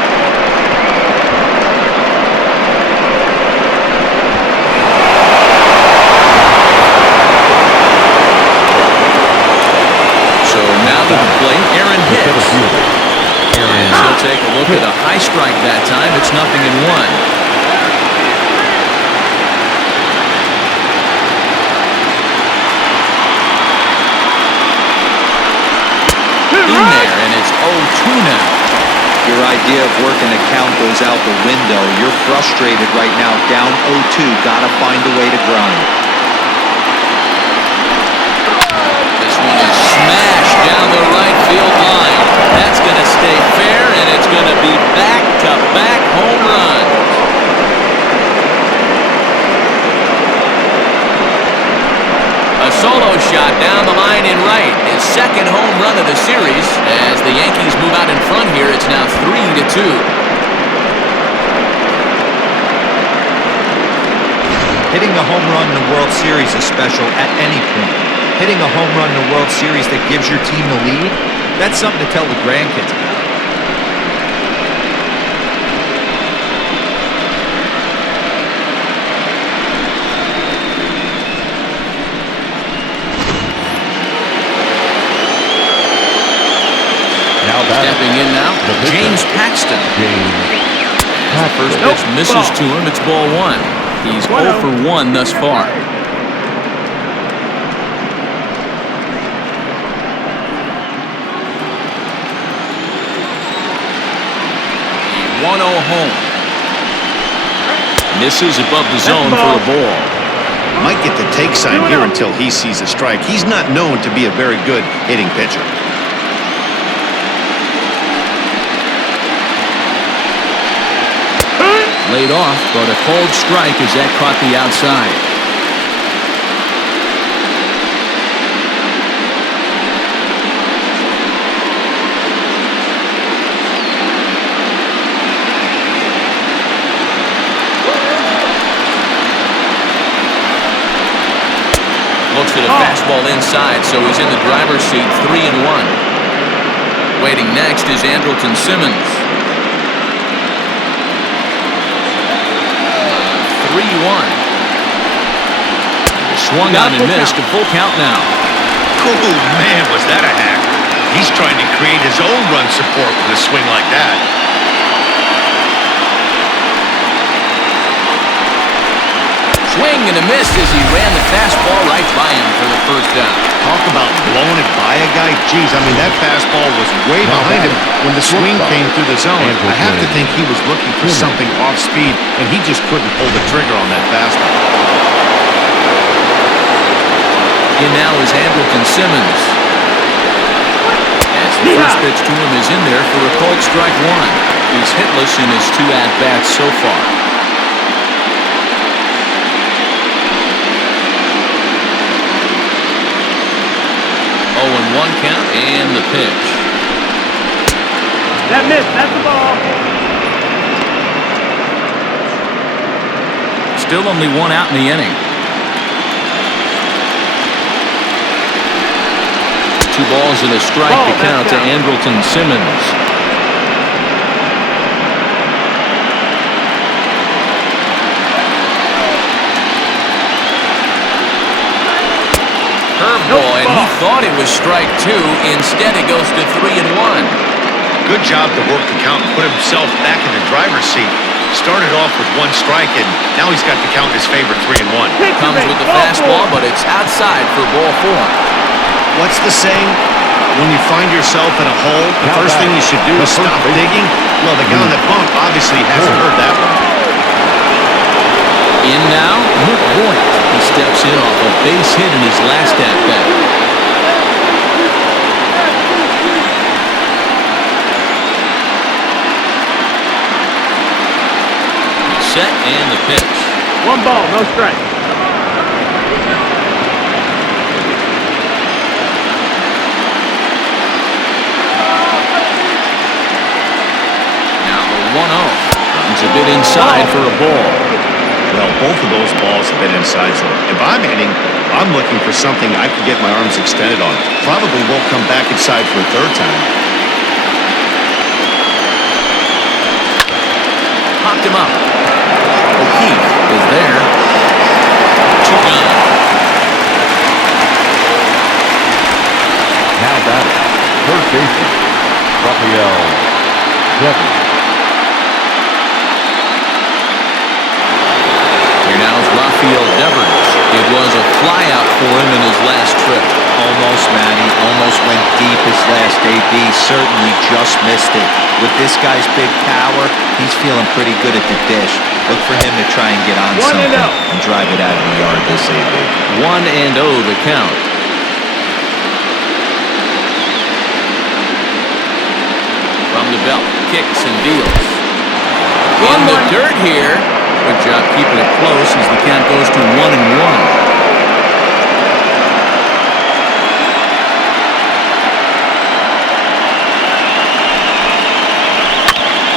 So now to the plate, Aaron hits. And he'll take a look at a high strike that time. It's 0-1. Your idea of working a count goes out the window. You're frustrated right now, down 0-2. Got to find a way to grind. This one is smashed down the right field line. That's going to stay fair, and it's going to be back-to-back home runs. A solo shot down the line in right. His second home run of the series. As the Yankees move out in front here, it's now 3-2. Hitting a home run in the World Series is special at any point. Hitting a home run in the World Series that gives your team the lead, that's something to tell the grandkids about. Stepping in now, James Paxton. First pitch misses to him. It's ball one. He's 0 for 1 thus far. The 1-0 home. Misses above the zone for a ball. Might get the take sign here until he sees a strike. He's not known to be a very good hitting pitcher. Laid off, but a cold strike as that caught the outside. Looks for the fastball inside, so he's in the driver's seat, 3-1. Waiting next is Andrelton Simmons. 3-1. Swung on and missed. A full count now. Oh, man, was that a hack. He's trying to create his own run support with a swing like that. Swing and a miss as he ran the fastball right by him for the first down. Talk about blowing it by a guy. Jeez, I mean, that fastball was way behind him when the swing came through the zone. I have to think he was looking for something off speed, and he just couldn't pull the trigger on that fastball. In now is Andrelton Simmons. As the first pitch to him is in there for a called strike one. He's hitless in his 2 at-bats so far. 0-1 count and the pitch. That missed. That's the ball. Still only 1 out in the inning. 2 balls and a strike to count to Andrelton Simmons. Curveball, and he thought it was strike 2. Instead, it goes to 3-1. Good job to work the count and put himself back in the driver's seat. Started off with 1 strike, and now he's got the count in his favor, 3-1. Comes with the fastball, but it's outside for ball 4. What's the saying? When you find yourself in a hole, the first thing you should do is stop digging. Well, the guy on the bump obviously hasn't heard that one. In now, Voigt. He steps in off a base hit in his last at-bat. He's set and the pitch. 1 ball, no strike. Now the 1-0. Runs a bit inside for a ball. Well, both of those balls have been inside, so if I'm hitting, I'm looking for something I can get my arms extended on. Probably won't come back inside for a 3rd time. Popped him up. O'Keefe is there. 2 gone. Now batting, third baseman, Raphael Devers. Here now is Raphael Devers. It was a fly out for him in his last trip. Almost, Manny. Almost went deep his last AB. Certainly just missed it. With this guy's big power, he's feeling pretty good at the dish. Look for him to try and get on something and drive it out of the yard this AB. 1-0 the count. From the belt, kicks and deals. In the dirt here. Good job keeping it close as the count goes to 1-1.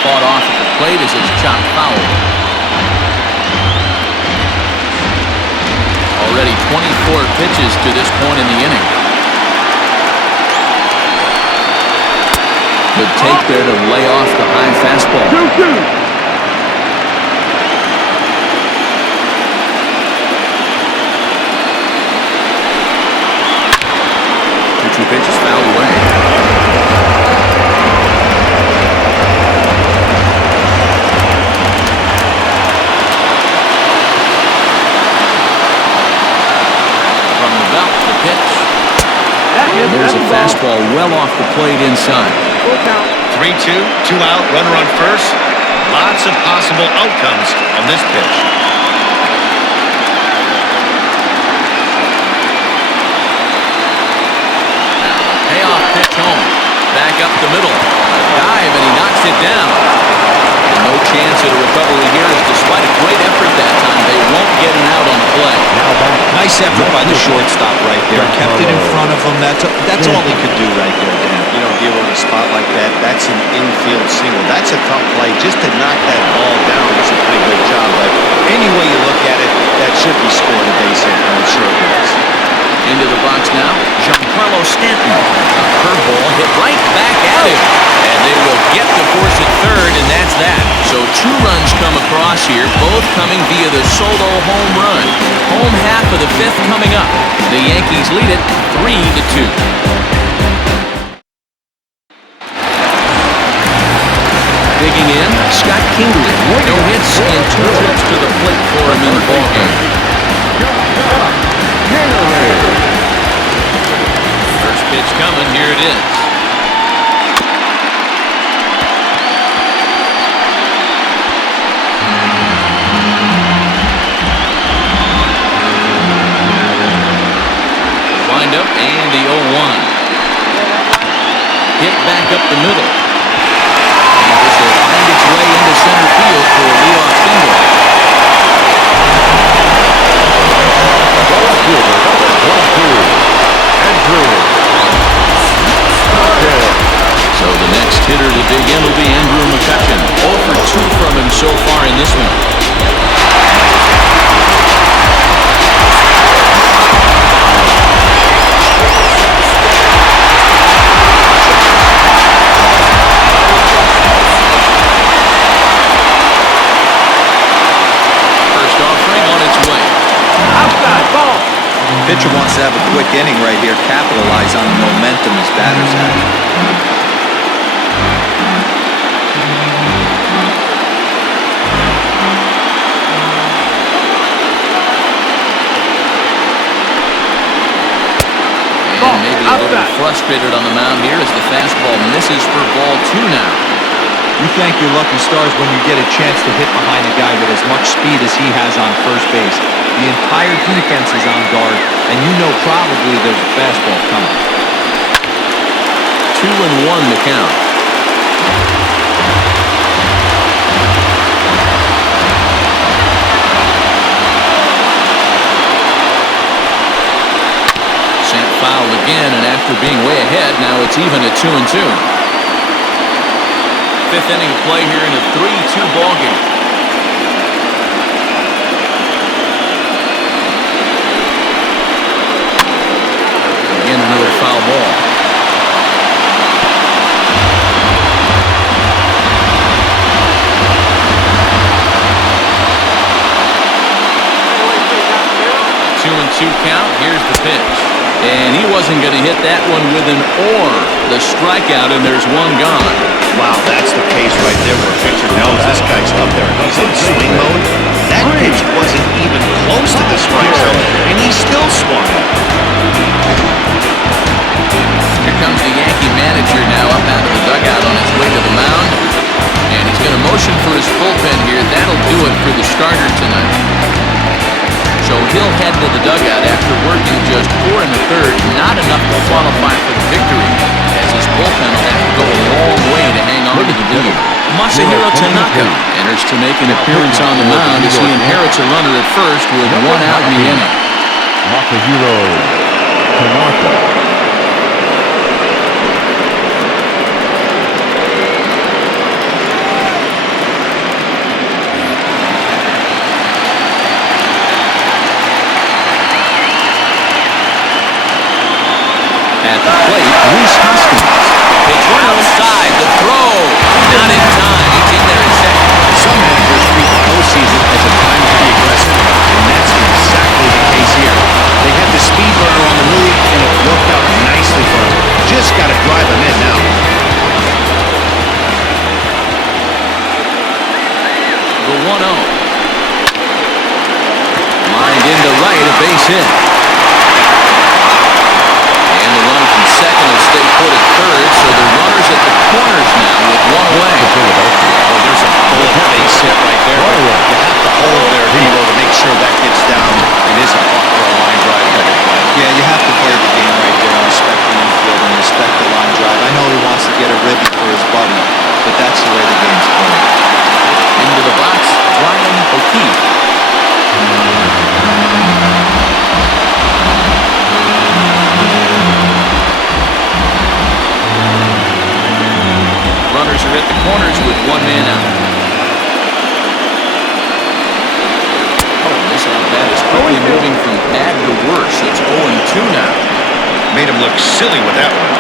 Fought off at the plate as it's chopped foul. Already 24 pitches to this point in the inning. Good take there to lay off the high fastball. 2-2. 2 pitches fouled away. From the belt, the pitch. There's a fastball well off the plate inside. 3-2, 2 out, runner on first. Lots of possible outcomes on this pitch. Payoff pitch home. Back up the middle. A dive and he knocks it down. And no chance at a recovery here as despite a great effort that time, they won't get an out on the play. Nice effort by the shortstop right there. Kept it in front of him. That's all he could do right there, Dan. You know, here on a spot like that, that's an infield single. That's a tough play. Just to knock that ball down was a pretty good job. But any way you look at it, that should be scored a base hit. I'm sure it was. Into the box now, Giancarlo Stanton. A curveball hit right back at him. And they will get the force at third, and that's that. So 2 runs come across here, both coming via the solo home run. Home half of the 5th coming up. The Yankees lead it 3-2. Digging in, Scott Kingery. No hits and 2 trips to the plate for him in the ballgame. First pitch coming, here it is. Wind up and the 0-1. Hit back up the middle. And this will find its way into center field for a leadoff single. So the next hitter to dig in will be Andrew McCutchen. 0 for 2 from him so far in this one. First offering on its way. Outside ball. Pitcher wants to have a quick inning right here, capitalize on the momentum his batters have. And maybe a little frustrated on the mound here as the fastball misses for ball 2 now. You thank your lucky stars when you get a chance to hit behind a guy with as much speed as he has on first base. The entire defense is on guard, and you know probably there's a fastball coming. 2-1 the count. Sent foul again, and after being way ahead, now it's even at 2-2. 5th inning of play here in a 3-2 ball game. Again, another foul ball. A 2-2 count. Here's the pitch. And he wasn't going to hit that one with an or. The strikeout, and there's one gone. Wow, that's the case right there where a pitcher knows this guy's up there and he's in swing mode. That pitch wasn't even close to the strike zone, and he still one. Here comes the Yankee manager now up out of the dugout on his way to the mound. And he's going to motion for his bullpen here. That'll do it for the starter tonight. So he'll head to the dugout after working just 4 in the third. Not enough to qualify for the victory, as his bullpen will have to go a long way to hang on to the lead. Masahiro Tanaka enters to make an appearance on the mound as he inherits a runner at first with 1 out in the inning. Masahiro Tanaka. At the plate, Rhys Hoskins. Pitch outside, the throw. Not in time. He's in there in second. Some managers treat the postseason as a time to be aggressive, and that's exactly the case here. They had the speed runner on the move, and it worked out nicely for them. Just got to drive him in now. The 1-0. Lined into right, a base hit. And the runner from second will stay put at third, so the runner's at the corners now with 1 away. Oh, there's a bullet base hit right there. You have to hold there, Hero, to make sure that gets down. It is a hot for a line drive double play. Yeah, you have to play the game right there and respect the infield and respect the line drive. I know he wants to get a ribby for his buddy, but that's the way the game's played. Into the box, Ryan O'Keefe. Runners are at the corners with 1 man out. Oh, this at-bat is quickly moving from bad to worse. It's 0-2 now. Made him look silly with that one.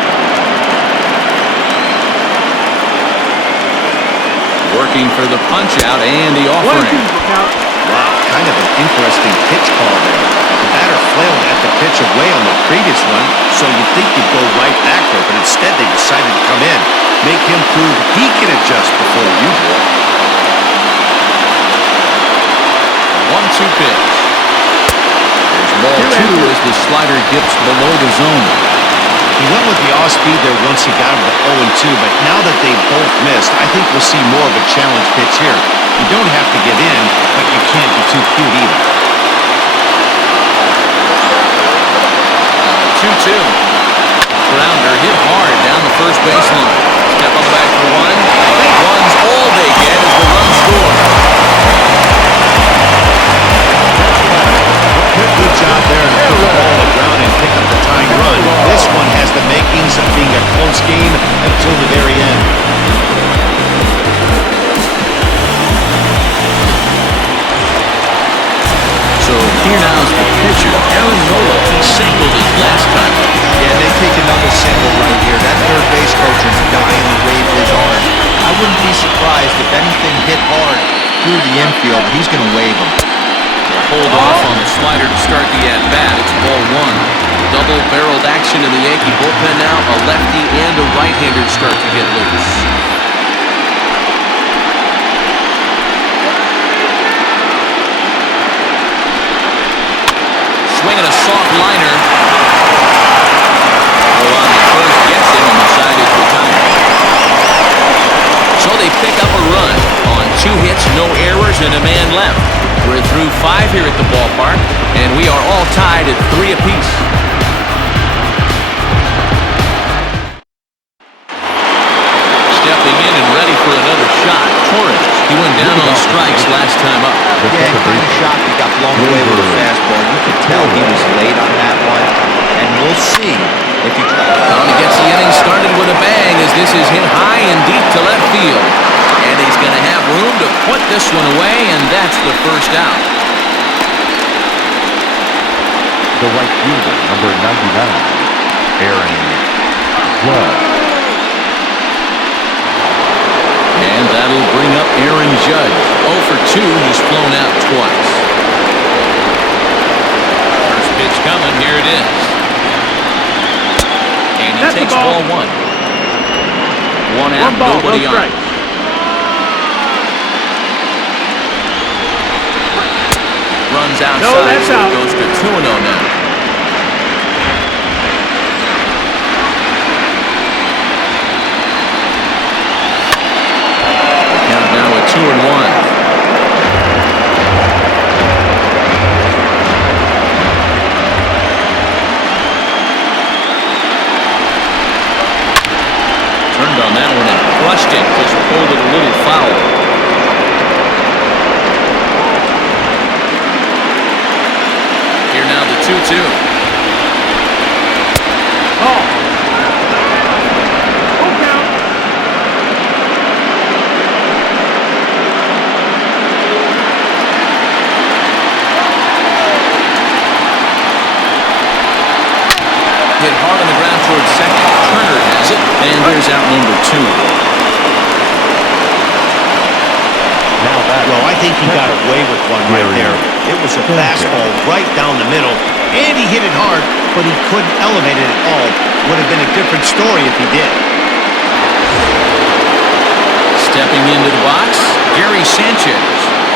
Working for the punch-out and the offering. Wow, kind of an interesting pitch call there. The batter flailed at the pitch away on the previous one, so you'd think he'd go right back there, but instead they decided to come in, make him prove he can adjust before you do. 1-2 pitch. There's ball 2 as the slider dips below the zone. He went with the off-speed there once he got him to 0-2, but now that they both missed, I think we'll see more of a challenge pitch here. You don't have to give in, but you can't be too cute either. 2-2. Grounder hit hard down the first baseline. Step on the back for 1. One's all they get as the run score. Good job there to put the ball on the ground and pick up the tying run. This one has the makings of being a close game until the very end. So here now is the pitcher, Aaron Nola. He singled his last time. Yeah, they take another single right here. That third base coach is dying to wave his arm. I wouldn't be surprised if anything hit hard through the infield. He's going to wave him. Hold off on the slider to start the at-bat. It's ball 1. Double-barreled action in the Yankee bullpen now. A lefty and a right-hander start to get loose. Swinging a soft liner. On the first gets him and decided to retire. So they pick up a run on 2 hits, no errors, and a man left. We're through 5 here at the ballpark, and we are all tied at 3 apiece. Stepping in and ready for another shot, Torres. He went down on strikes last time up. Yeah, kind of shocked he got blown away with a fastball. You could tell he was late on that one, and we'll see if he tries. He gets the inning started with a bang as this is hit high and deep to left field. And he's going to have room to put this one away, and that's the first out. The right fielder, number 99, Aaron Judge. And that'll bring up Aaron Judge. 0 for 2, he's flown out twice. First pitch coming, here it is. And he takes ball 1. 1 out, nobody on. Runs outside, goes to 2-0 now. crushed it, just pulled it a little foul. Here now the 2-2. Hit hard on the ground towards second. Turner has it, and there's out number 2. Now well, I think he got away with one right there. It was a fastball right down the middle, and he hit it hard, but he couldn't elevate it at all. Would have been a different story if he did. Stepping into the box, Gary Sanchez.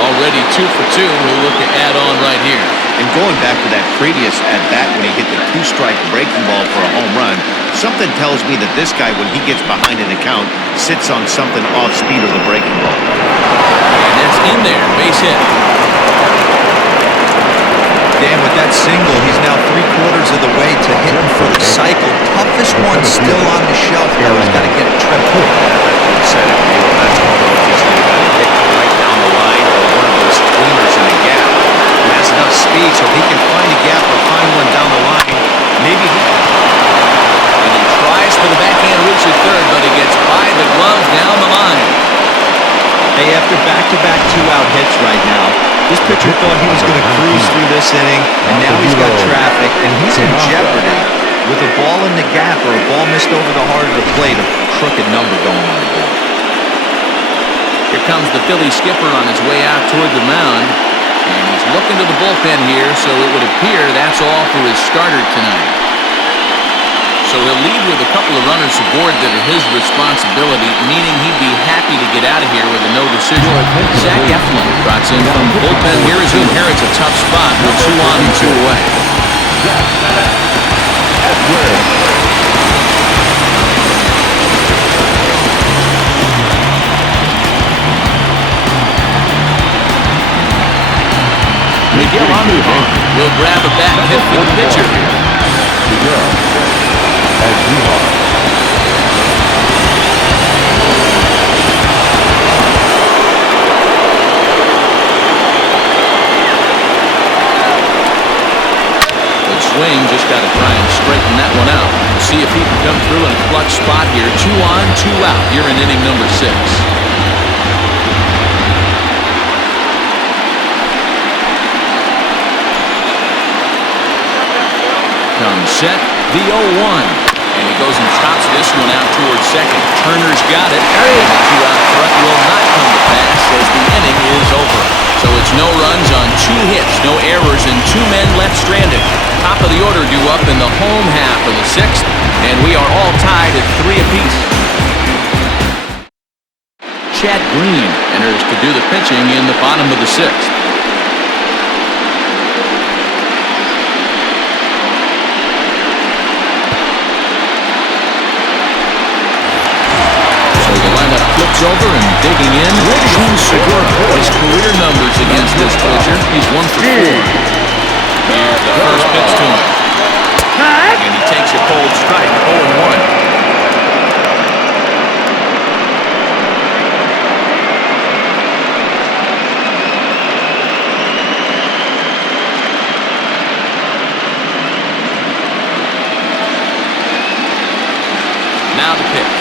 Already 2 for 2. He'll look to add on right here. And going back to that previous at-bat when he hit the 2-strike breaking ball for a home run, something tells me that this guy, when he gets behind an account, sits on something off speed of the breaking ball. And that's in there. Base hit. Dan, with that single, he's now 3/4 of the way to hitting for the cycle. Toughest one still on the shelf, though. He's got to get it triple. Said it, that's one of those he's either got to hit right down the line or one of those cleaners in the gap. He has enough speed so he can find a gap or find one down the line. Maybe he... And he tries for the backhand reach at third, but he gets by the glove down the line. Hey, after back-to-back 2-out hits right now, this pitcher thought he was going to cruise through this inning, and now he's got traffic, and he's in jeopardy. With a ball in the gap or a ball missed over the heart of the plate, a crooked number going on the board. Here comes the Philly skipper on his way out toward the mound. And he's looking to the bullpen here, so it would appear that's all for his starter tonight. So he'll leave with a couple of runners aboard that are his responsibility, meaning he'd be happy to get out of here with a no decision. Zach Eflin trots in from the bullpen here as he inherits a tough spot with 2 on and 2 away. Miguel Andujar will grab a bat hit for the pitcher here. Good swing, just got to try and straighten that one out. See if he can come through in a clutch spot here. 2 on, 2 out here in inning number 6. Comes set, the 0-1. And he goes and chops this one out towards second. Turner's got it. And the 2-out threat will not come to pass as the inning is over. So it's no runs on 2 hits, no errors, and 2 men left stranded. Top of the order due up in the home half of the 6th, and we are all tied at 3 apiece. Chad Green enters to do the pitching in the bottom of the 6th. Flips over and digging in. Jun Segura. His career numbers against this pitcher. He's 1 for 4. Here's the first pitch to him. And he takes a cold strike. 0-1. Now the pitch.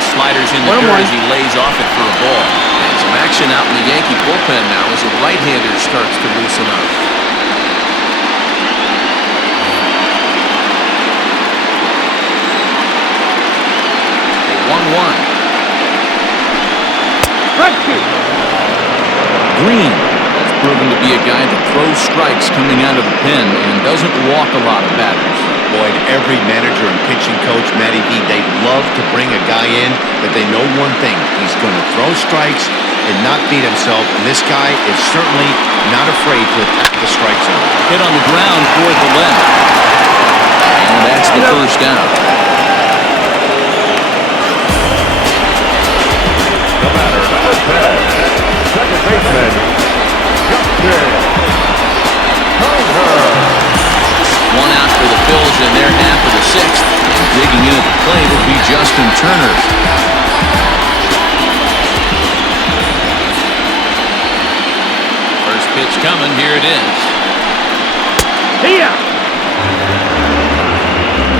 Sliders in the dirt as he lays off it for a ball. And some action out in the Yankee bullpen now as a right-hander starts to loosen up. A 1-1. Green has proven to be a guy that throws strikes coming out of the pen and doesn't walk a lot of batters. Boyd, every manager and pitching coach, Matty B, they love to bring a guy in that they know one thing. He's going to throw strikes and not beat himself. And this guy is certainly not afraid to attack the strike zone. Hit on the ground toward the left. And that's the first down. The batter, number 10, second baseman, Justin Turner. 1 out for the Phillies in their half of the 6th. Digging in at the plate will be Justin Turner. First pitch coming. Here it is.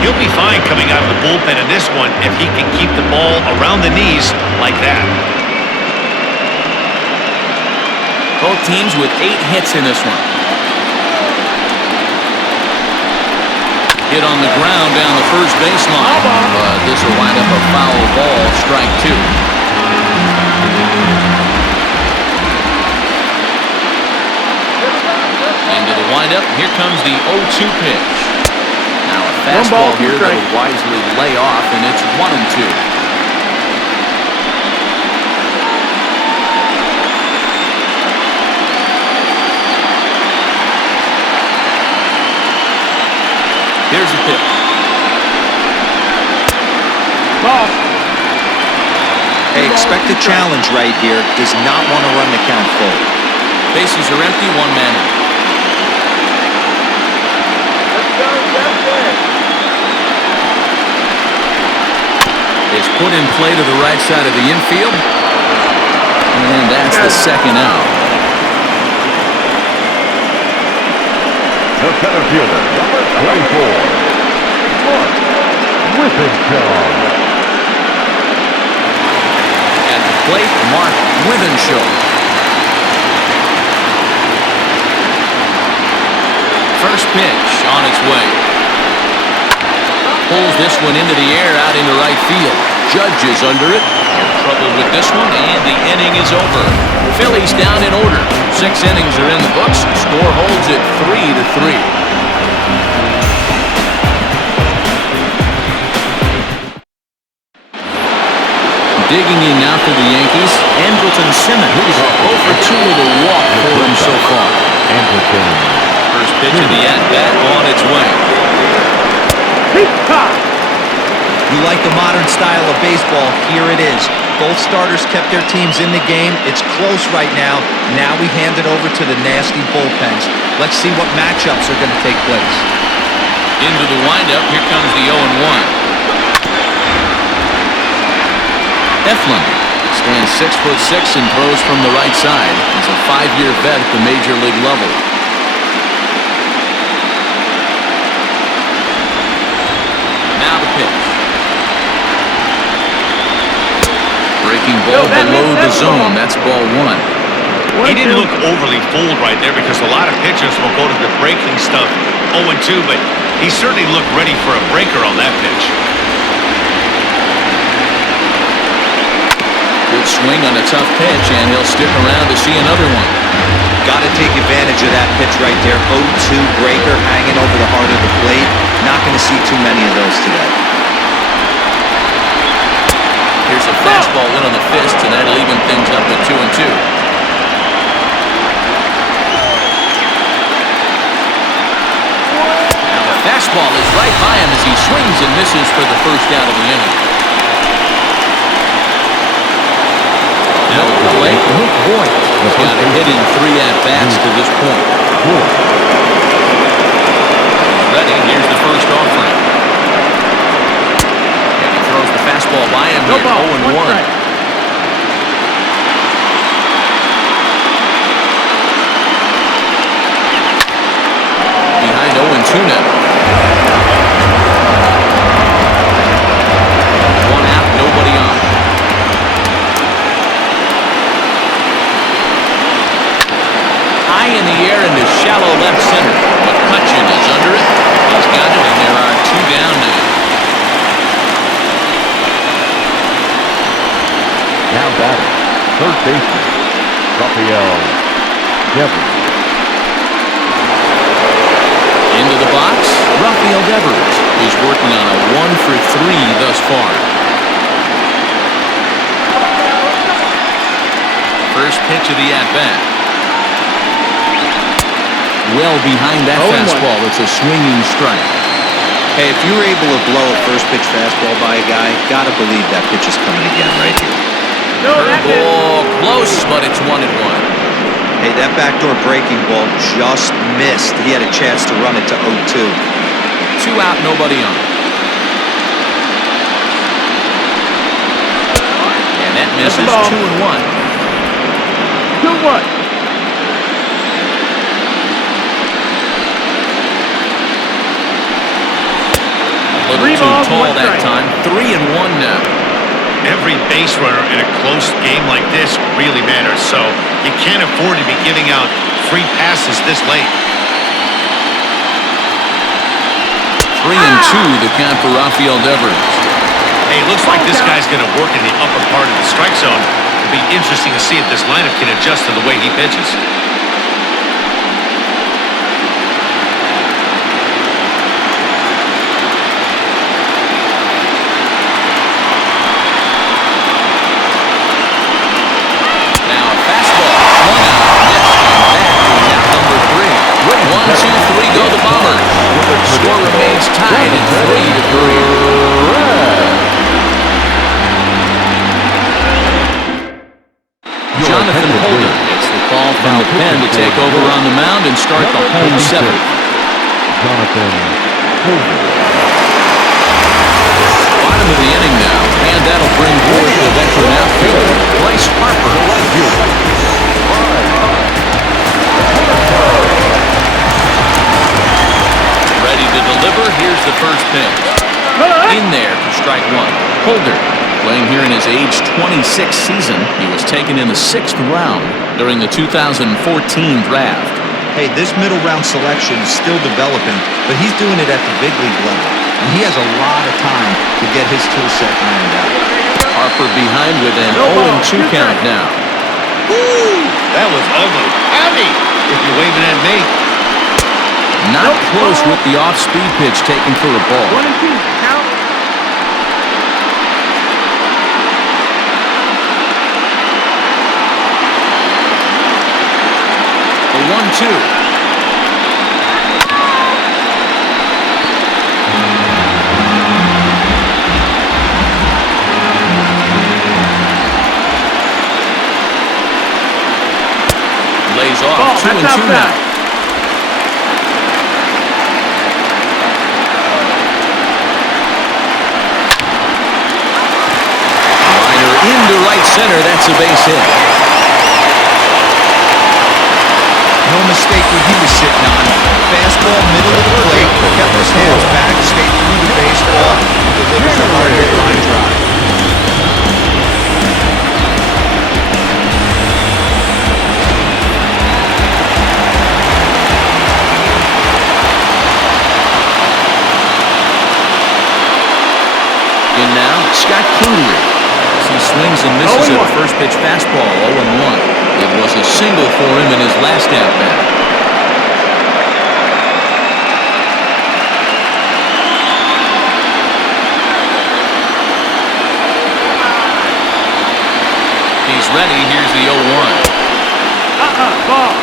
He'll be fine coming out of the bullpen in this one if he can keep the ball around the knees like that. Both teams with 8 hits in this one. Hit on the ground down the first baseline. But this will wind up a foul ball, strike 2. Into the windup. Here comes the 0-2 pitch. Now a fastball here that will wisely lay off, and it's 1-2. Here's the pitch. Ball. Hey, expect a challenge right here. Does not want to run the count full. Bases are empty, 1 man out. It's put in play to the right side of the infield. And that's the second out. The center fielder, number 24, Mark Withenshaw. At the plate, Mark Withenshaw. First pitch on its way. Pulls this one into the air out into right field. Judge is under it. In trouble with this one, and the inning is over. Phillies down in order. 6 innings are in the books. Score holds it 3-3. Digging in now for the Yankees, Andrelton Simmons. Who's 0 for 2 with a walk for him so far. First pitch of the at-bat on its way. You like the modern style of baseball? Here it is. Both starters kept their teams in the game. It's close right now. Now we hand it over to the nasty bullpens. Let's see what matchups are going to take place. Into the windup. Here comes the 0-1. Eflin stands 6'6" and throws from the right side. He's a 5-year vet at the major league level. Now the pitch. Breaking ball below the zone. That's ball 1. He didn't look overly fooled right there because a lot of pitchers will go to the breaking stuff 0-2, but he certainly looked ready for a breaker on that pitch. Good swing on a tough pitch, and he'll stick around to see another one. Got to take advantage of that pitch right there. 0-2 breaker hanging over the heart of the plate. Not going to see too many of those today. Here's a fastball in on the fist, and that'll even things up at 2-2. Now the fastball is right by him as he swings and misses for the first out of the inning. Now at the plate, he's got a hit in 3 at-bats to this point. Ready, here's the first offering. And he throws the fastball by him here, 0-1. Behind 0-2 now. 1 out, nobody on. High in the air into shallow left center. McCutcheon is under it. He's got it, and there are 2 down now. Now batting, third baseman, Rafael Devers. Into the box, Rafael Devers is working on a 1 for 3 thus far. First pitch of the at-bat. Well behind that fastball. It's a swinging strike. Hey, if you were able to blow a first pitch fastball by a guy, gotta believe that pitch is coming again right here. Curveball close, but it's 1-1. Hey, that backdoor breaking ball just missed. He had a chance to run it to 0-2. 2 out, nobody on. misses, 2-1. 2-1. A little too tall that time. 3-1 now. Every base runner in a close game like this really matters, so you can't afford to be giving out free passes this late. 3-2 the count for Rafael Devers. Hey, looks like this guy's going to work in the upper part of the strike zone. It'll be interesting to see if this lineup can adjust to the way he pitches. Now a fastball swung out, missed, and back to net number 3. 1-2-3 go the Bombers. Score remains tied at 3-3. Jonathan Holder gets the call from the pen to take over on the mound and start the home 7th. Jonathan Holder. Bottom of the inning now, and that'll bring forth the veteran outfielder, Bryce Harper. Ready to deliver. Here's the first pitch. In there for strike 1. Holder, playing here in his age 26 season. He was taken in the 6th round during the 2014 draft. Hey, this middle round selection is still developing, but he's doing it at the big league level. And he has a lot of time to get his tool set ironed out. Harper behind with an 0-2 count now. Woo! That was ugly. Howdy! If you're waving at me. Not close with the off-speed pitch taken for a ball. 1-2. Count. The 1-2. Lays off. 2-2 now. Into right center, that's a base hit. No mistake what he was sitting on. Fastball, middle of the plate, kept his hands back, stayed through the baseball, and delivers a hard hit line drive. In now, Scott Kingery. He swings and misses at a first pitch fastball, 0-1. It was a single for him in his last at-bat. He's ready. Here's the 0-1. Ball.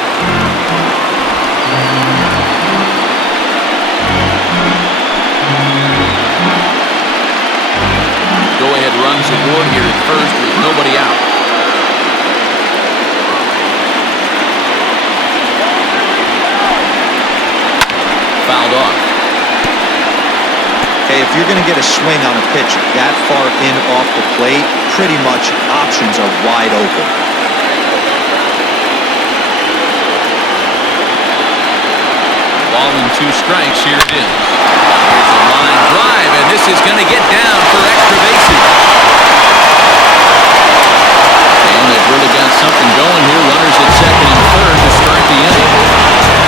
Go-ahead runs aboard here at first with nobody out. Fouled off. Hey, if you're going to get a swing on a pitch that far in off the plate, pretty much options are wide open. Ball and 2 strikes. Here it is. Here's a line drive, and this is going to get down for extra bases. And they've really got something going here. Runners at second and third to start the inning.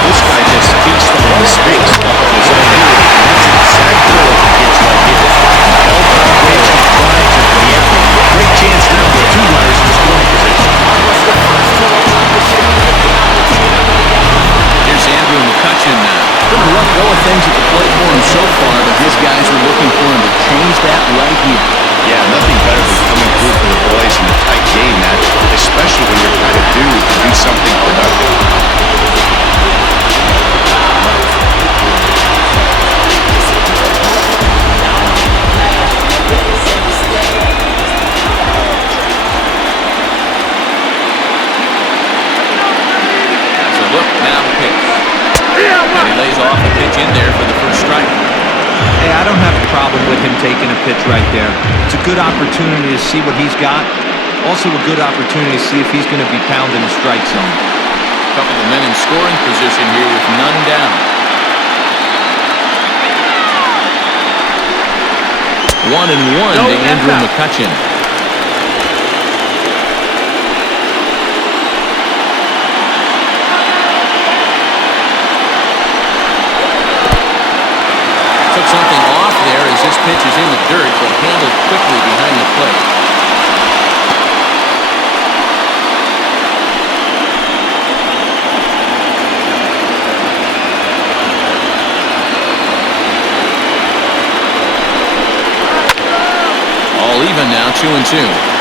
This guy just keeps throwing space off of his own hitter. That's exactly what he gets right here. Elbow, pitch, and drives into the air. Great chance now with 2 runners in scoring position. Here's Andrew McCutchen now. Been a rough go of things at the plate for him so far, but his guys are looking for him to change that right here. Yeah, nothing better than coming through for the boys in a tight game match, especially when you're kind of due to do something productive. That's a look, now the pitch. And he lays off a pitch in there for the first strike. Hey, I don't have a problem with him taking a pitch right there. It's a good opportunity to see what he's got. Also a good opportunity to see if he's going to be pounding the strike zone. Couple of men in scoring position here with none down. 1-1 to Andrew McCutchen. Took something off there as this pitch is in the dirt, but handled quickly behind the plate. All even now, 2-2.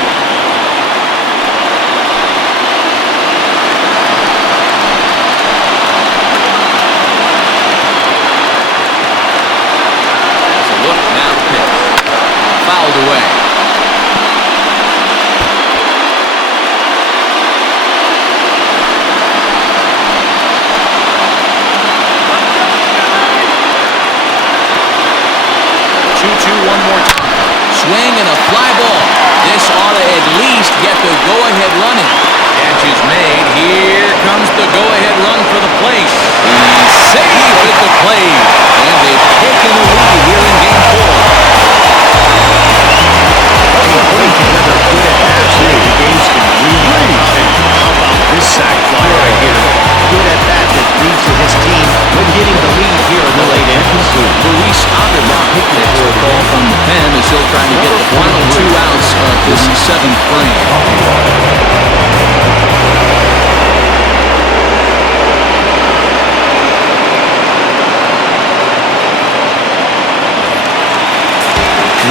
Fouled away. One more time. Swing and a fly ball. This ought to at least get the go-ahead running. Catch is made. Here comes the go-ahead run for the plate. He's safe at the plate. And they've taken a lead here in Game 4. Putting together good at-bats here. The games can really how about this sac fly right here? Good at-bat that leads to his team getting the lead here in the late innings. Luis Avila takes the call from the pen as he'll try to get the final 2 outs of this 7th frame.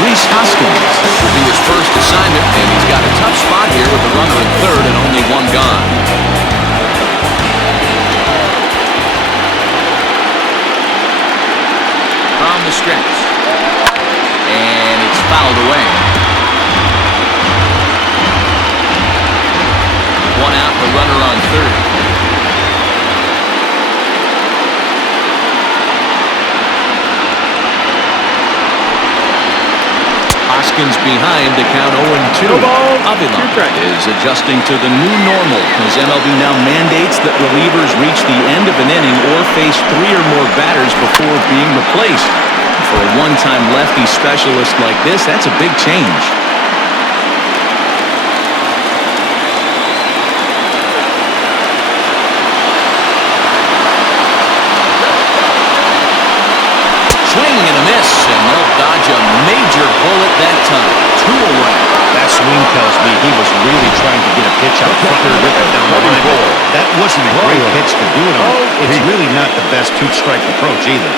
Rhys Hoskins will be his first assignment, and he's got a tough spot here with the runner in third and only one gone. From the stretch, and it's fouled away. 1 out, the runner on third. Hoskins behind to count 0-2. Avila is adjusting to the new normal as MLB now mandates that relievers reach the end of an inning or face 3 or more batters before being replaced. For a one-time lefty specialist like this, that's a big change. Swing and a miss, and they'll dodge a major bullet that time. 2 away. That swing tells me he was really trying to get a pitch out front and rip it down the line. That wasn't a great pitch to do it on. It's really not the best two-strike approach either.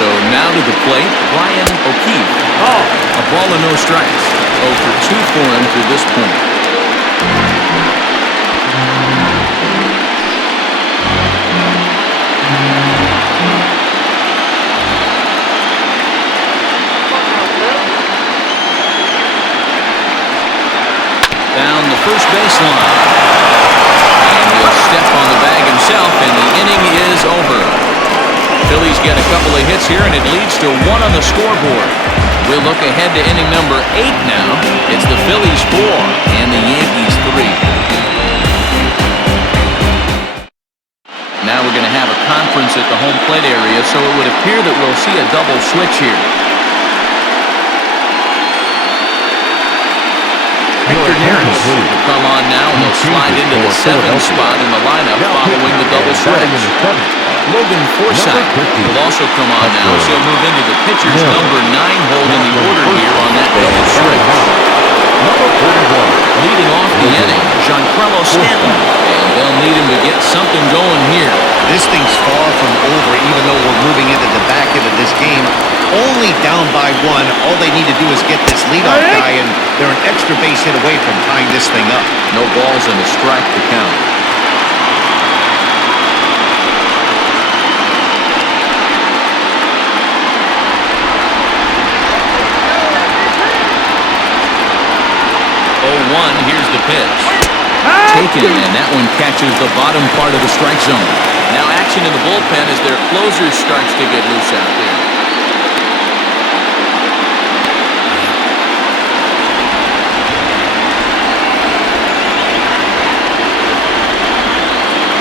So now to the plate, Brian O'Keefe. A ball and no strikes. 0 for 2 for him to this point. Down the first baseline. And he'll step on the bag himself, and the inning is over. Phillies get a couple of hits here, and it leads to 1 on the scoreboard. We'll look ahead to inning number 8 now. It's the Phillies 4 and the Yankees 3. Now we're going to have a conference at the home plate area, so it would appear that we'll see a double switch here. Victor Neris will come on now, and they'll slide into the 7th spot in the lineup following the double switch. Logan Forsythe will also come on now, so he'll move into the pitcher's number 9 hole in the order here on that double switch. Leading off the inning, Giancarlo Stanton, and they'll need him to get something going here. This thing's far from over, even though we're moving into the back end of this game. Only down by 1. All they need to do is get this leadoff guy, and they're an extra base hit away from tying this thing up. No balls and a strike to count. Here's the pitch. taken, and that one catches the bottom part of the strike zone. Now action in the bullpen as their closer starts to get loose out there.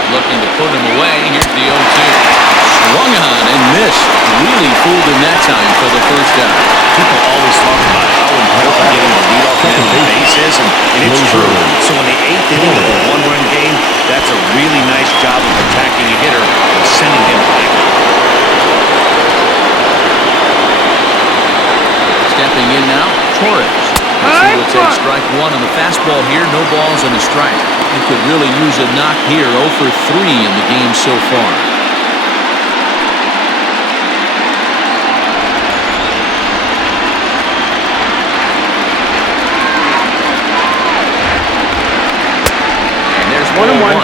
Looking to put him away. Here's the 0-2. Swung on and missed. Really fooled him that time for the first out. People always talk about how important getting the leadoff man on base is, and it's true. So in the 8th inning of a one-run game, that's a really nice job of attacking a hitter and sending him back. Stepping in now, Torres. He will take strike one on the fastball here. No balls and a strike. He could really use a knock here. 0 for 3 in the game so far. And there's 1-1.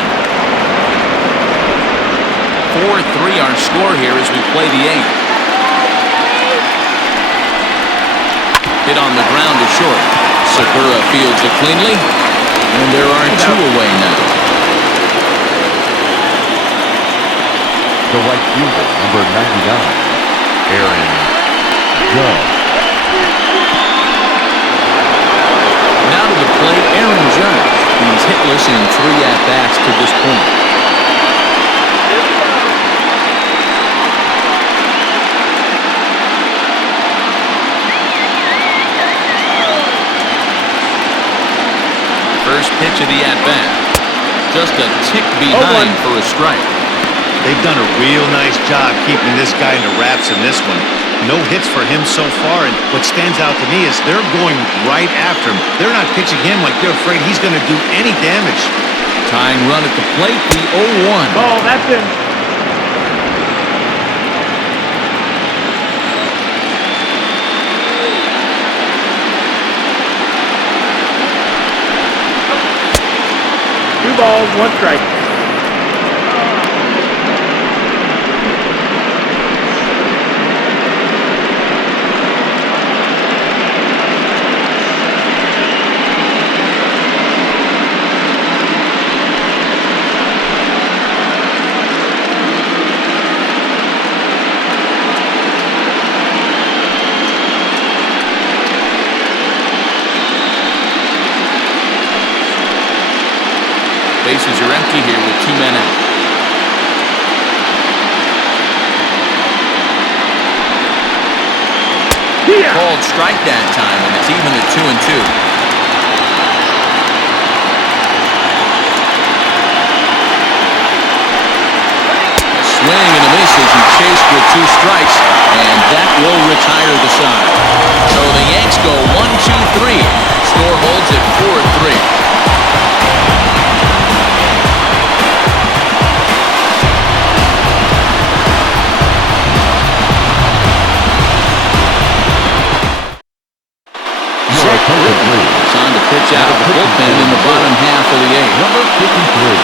4-3 our score here as we play the 8th. Hit on the ground to short. Segura fields it cleanly, and there are 2 away now. The right fielder, number 99, Aaron Judge. Now to the plate, Aaron Judge. He's hitless in 3 at-bats to this point. First pitch of the at-bat. Just a tick behind for a strike. They've done a real nice job keeping this guy in the wraps in this one. No hits for him so far, and what stands out to me is they're going right after him. They're not pitching him like they're afraid he's going to do any damage. Tying run at the plate, the 0-1. Oh, that's it. Balls, 1 strike. Bases are empty here with 2 men out. Called strike that time, and it's even at 2-2. Swing and a miss as he chased with 2 strikes, and that will retire the side. So the Yanks go 1-2-3. Score holds at 4-3. It's on to pitch out of the bullpen in the bottom half of the 8th. Number 53,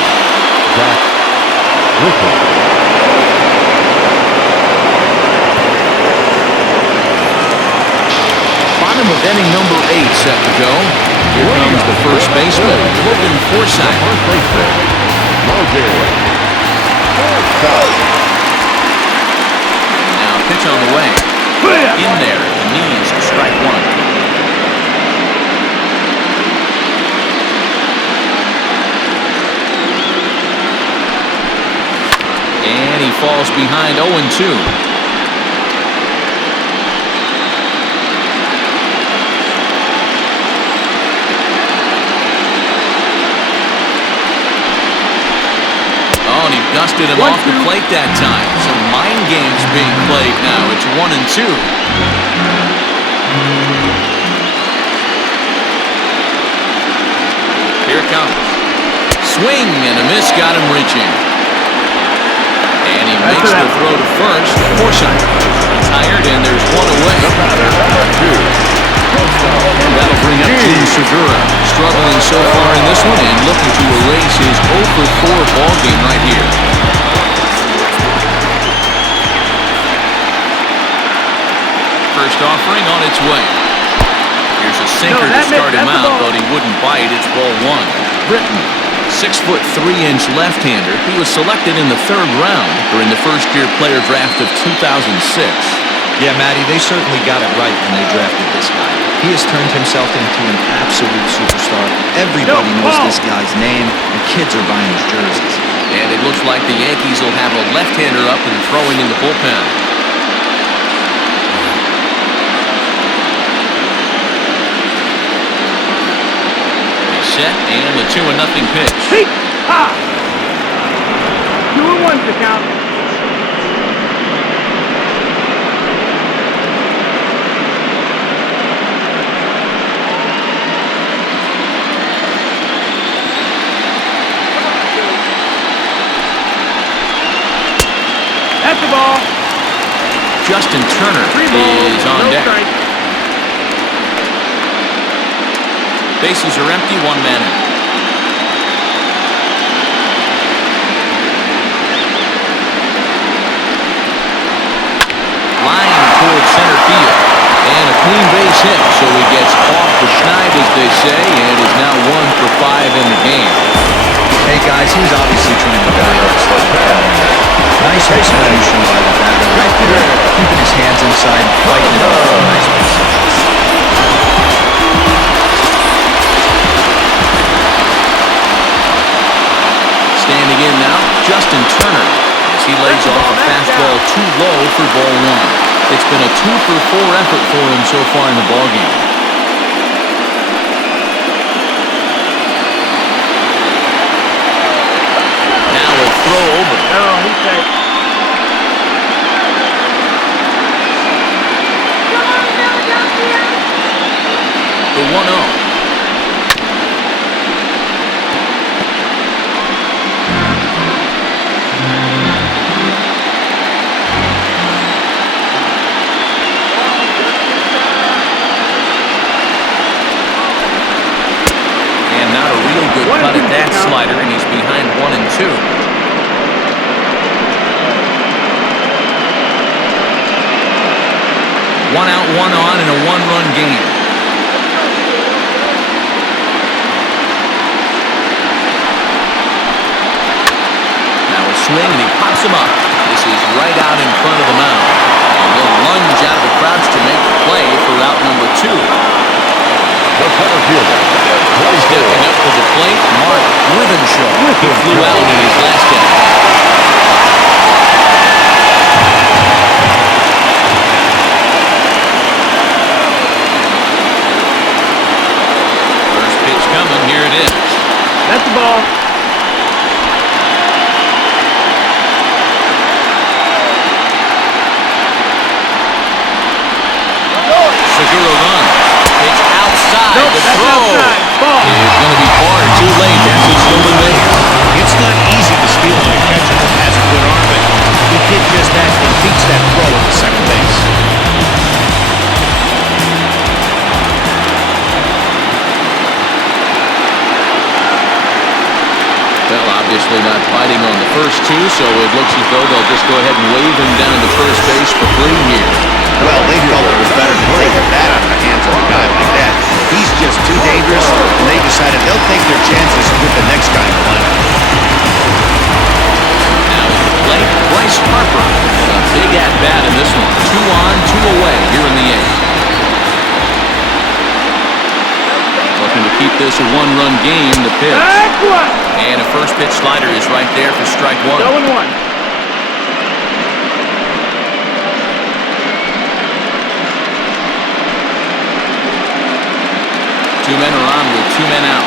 Zach Griffin. Bottom of inning number 8 set to go. Here comes the first baseman, Logan Forsythe. First baseman, Logan Forsythe. Now pitch on the way. In there at the knees, strike 1. And he falls behind 0-2. Oh, and he dusted him off the plate that time. Some mind games being played now. It's 1-2. Here it comes. Swing and a miss got him reaching. And he makes the throw to first. Forsythe retired, and there's 1 away. And that'll bring up Gene Segura. Struggling so far in this one and looking to erase his 0 for 4 ball game right here. First offering on its way. Here's a sinker to start him out, but he wouldn't bite. It's ball 1. Britton 6'3" left-hander. He was selected in the 3rd round during the first-year player draft of 2006. Yeah, Matty, they certainly got it right when they drafted this guy. He has turned himself into an absolute superstar. Everybody knows this guy's name, and kids are buying his jerseys. And it looks like the Yankees will have a left-hander up and throwing in the bullpen. Set, and the 2-0 pitch. Hey! Ah! 2-1 to count. That's the ball. Justin Turner 3 balls, is on no deck. strike. Bases are empty, 1 man out. Line toward center field. And a clean base hit, so he gets off the schneid, as they say, and is now 1 for 5 in the game. Hey, guys, he's obviously trying to bat outside the ball. Nice execution by the batter right there. Keeping his hands inside, fighting it off for a nice position. Standing in now, Justin Turner, as he lays off a fastball too low for ball 1. It's been a 2 for 4 effort for him so far in the ballgame. Now a throw over. No, he's safe. The 1-0. Good cut at that slider, and he's behind 1-2. 1 out, 1 on in a 1-run game. Now a swing, and he pops him up. This is right out in front of the mound. And he'll lunge out of the crouch to make the play for route number 2. The center fielder. Stepping up to the plate, Mark Withenshaw. He flew out in his last game. First pitch coming, here it is. That's the ball. Segura runs. Pitch outside. Nope, The that's throw outside. Ball. is going to be far too late. That's a stolen base. It's not easy to steal on a catcher that has a good arm, but he did just that and beats that throw at the second base. Well, obviously not fighting on the first 2, so it looks as though they'll just go ahead and wave him down to first base for free here. Well, they felt it was better to take a bat out of the hands of a guy like that. He's just too dangerous, and they decided they'll take their chances with the next guy in the lineup. Now at the plate, Bryce Harper. A big at-bat in this one. 2 on, 2 away here in the 8th. Looking to keep this a 1-run game, the pitch. Back one. And a first pitch slider is right there for strike 1. 0-1. 2 men are on with 2 men out.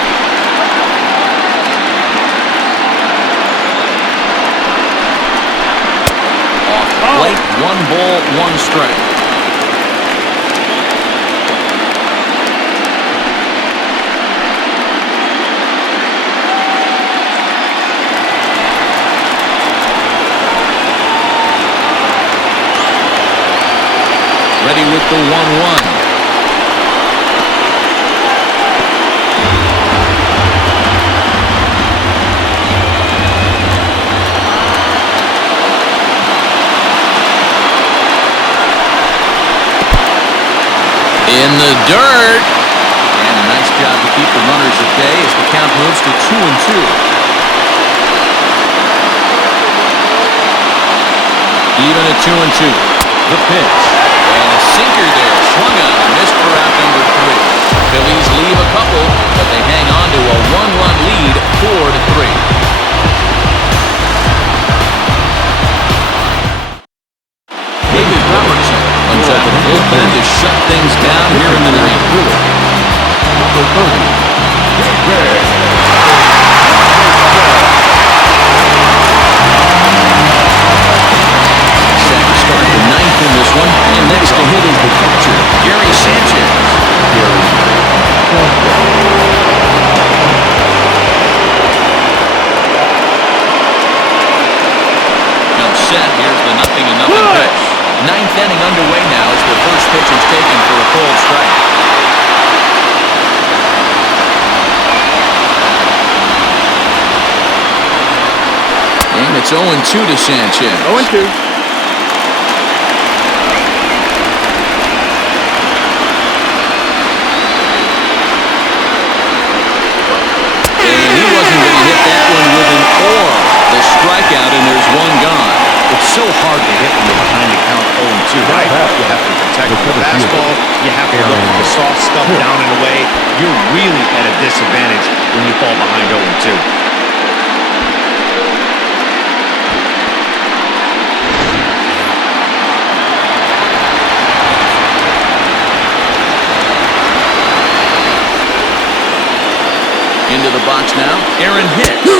Off the plate, 1 ball, 1 strike. Ready with the 1-1. In the dirt. And a nice job to keep the runners at bay as the count moves to 2-2. Even at 2-2. The pitch. And a sinker there. Swung on and missed for out number 3. Phillies leave a couple, but they hang on to a 1-run lead, 4-3. David Robertson comes out of the bullpen to shut things down here in the ninth. Number 30. Set to start the ninth in this one, and next to hit is the catcher, Gary Sanchez. Comes set. Here's the 0-0 pitch. Ninth inning underway now as the first pitch is taken for a cold strike. And it's 0-2 to Sanchez. 0-2. And he wasn't going to hit that one with an oar. The strikeout, and there's one gone. It's so hard to hit when you're behind the count 0-2, right? You have to protect the fastball. You have to look at the soft stuff down and away. You're really at a disadvantage when you fall behind 0-2. Into the box now, Aaron Hicks.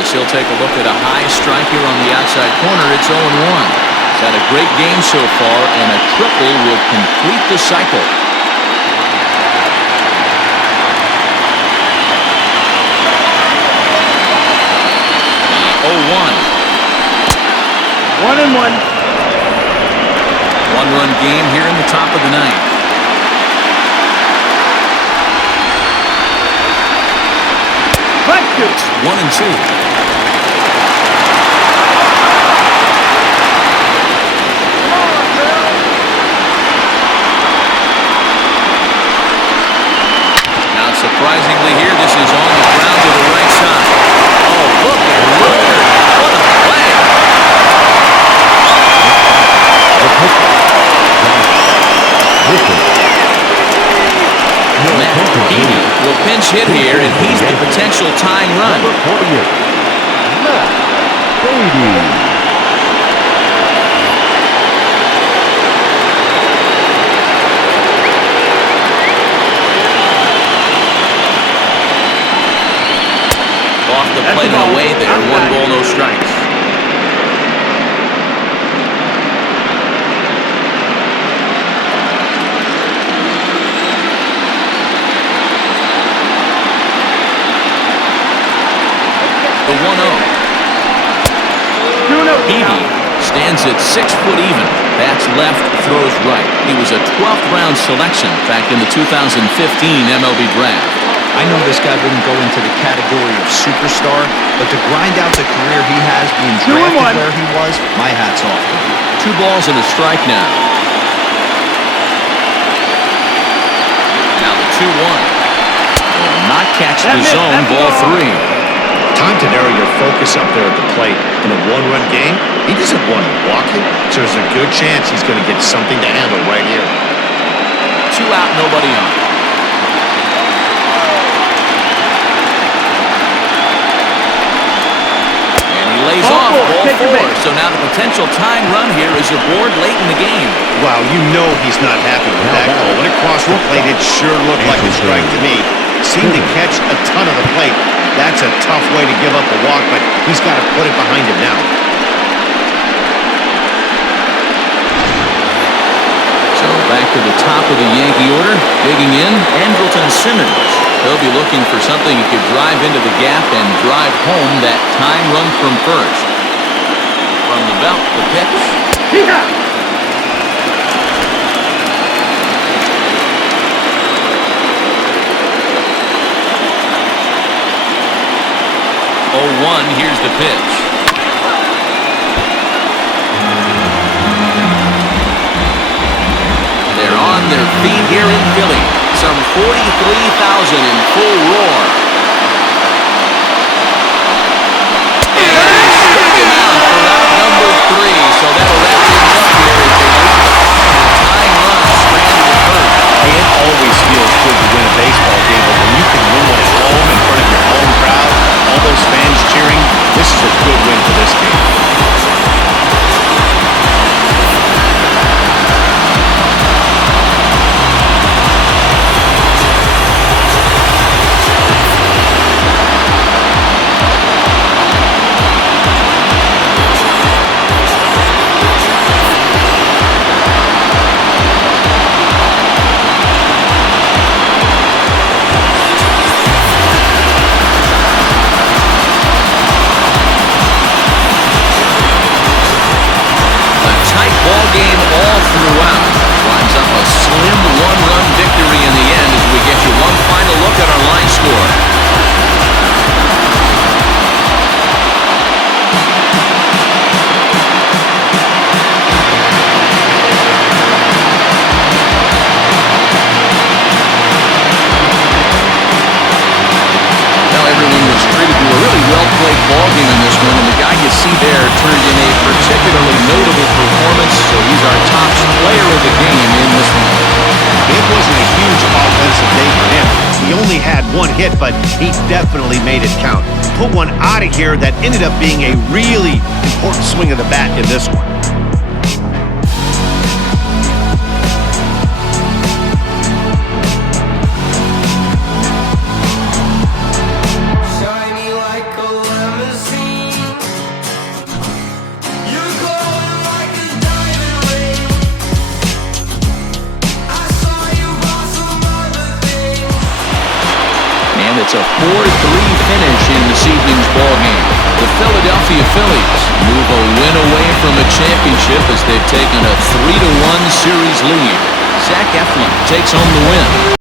As he'll take a look at a high strike here on the outside corner, it's 0-1. He's had a great game so far, and a triple will complete the cycle. The 0-1. 1-1. One-run game here in the top of the ninth. It's 1-2. Now, surprisingly here, this is on the ground to the right side. Oh, look at Lillard. What a play. Matt Heaney will pinch hit here, and he's the potential tying run. Number 48. Matt Heaney. Off the plate and away there. 1 ball, no strikes. The 1-0. Heaney stands at 6 foot even. Bats left, throws right. He was a 12th round selection back in the 2015 MLB draft. I know this guy wouldn't go into the category of superstar, but to grind out the career he has being drafted where he was, my hat's off to him. 2 balls and a strike now. Now the 2-1. Will not catch the zone, ball 3. Time to narrow your focus up there at the plate. In a one-run game, he doesn't want to walk it, so there's a good chance he's going to get something to handle right here. 2 out, nobody on. And he lays off ball 4. So now the potential tying run here is aboard late in the game. Wow, you know he's not happy with that call. When it crossed the plate, it sure looked like a strike to me. Seemed to catch a ton of the plate. That's a tough way to give up a walk, but he's got to put it behind him now. So back to the top of the Yankee order. Digging in, Andrelton Simmons. He'll be looking for something he could drive into the gap and drive home that tying run from first. From the belt, the pitch. Yeah. 0-1, here's the pitch. They're on their feet here in Philly. Some 43,000 in full roar. And they struck him out for out number 3, so that'll wrap one hit, but he definitely made it count. Put one out of here that ended up being a really important swing of the bat in this one. It's a 4-3 finish in this evening's ballgame. The Philadelphia Phillies move a win away from a championship as they've taken a 3-1 series lead. Zach Eflin takes home the win.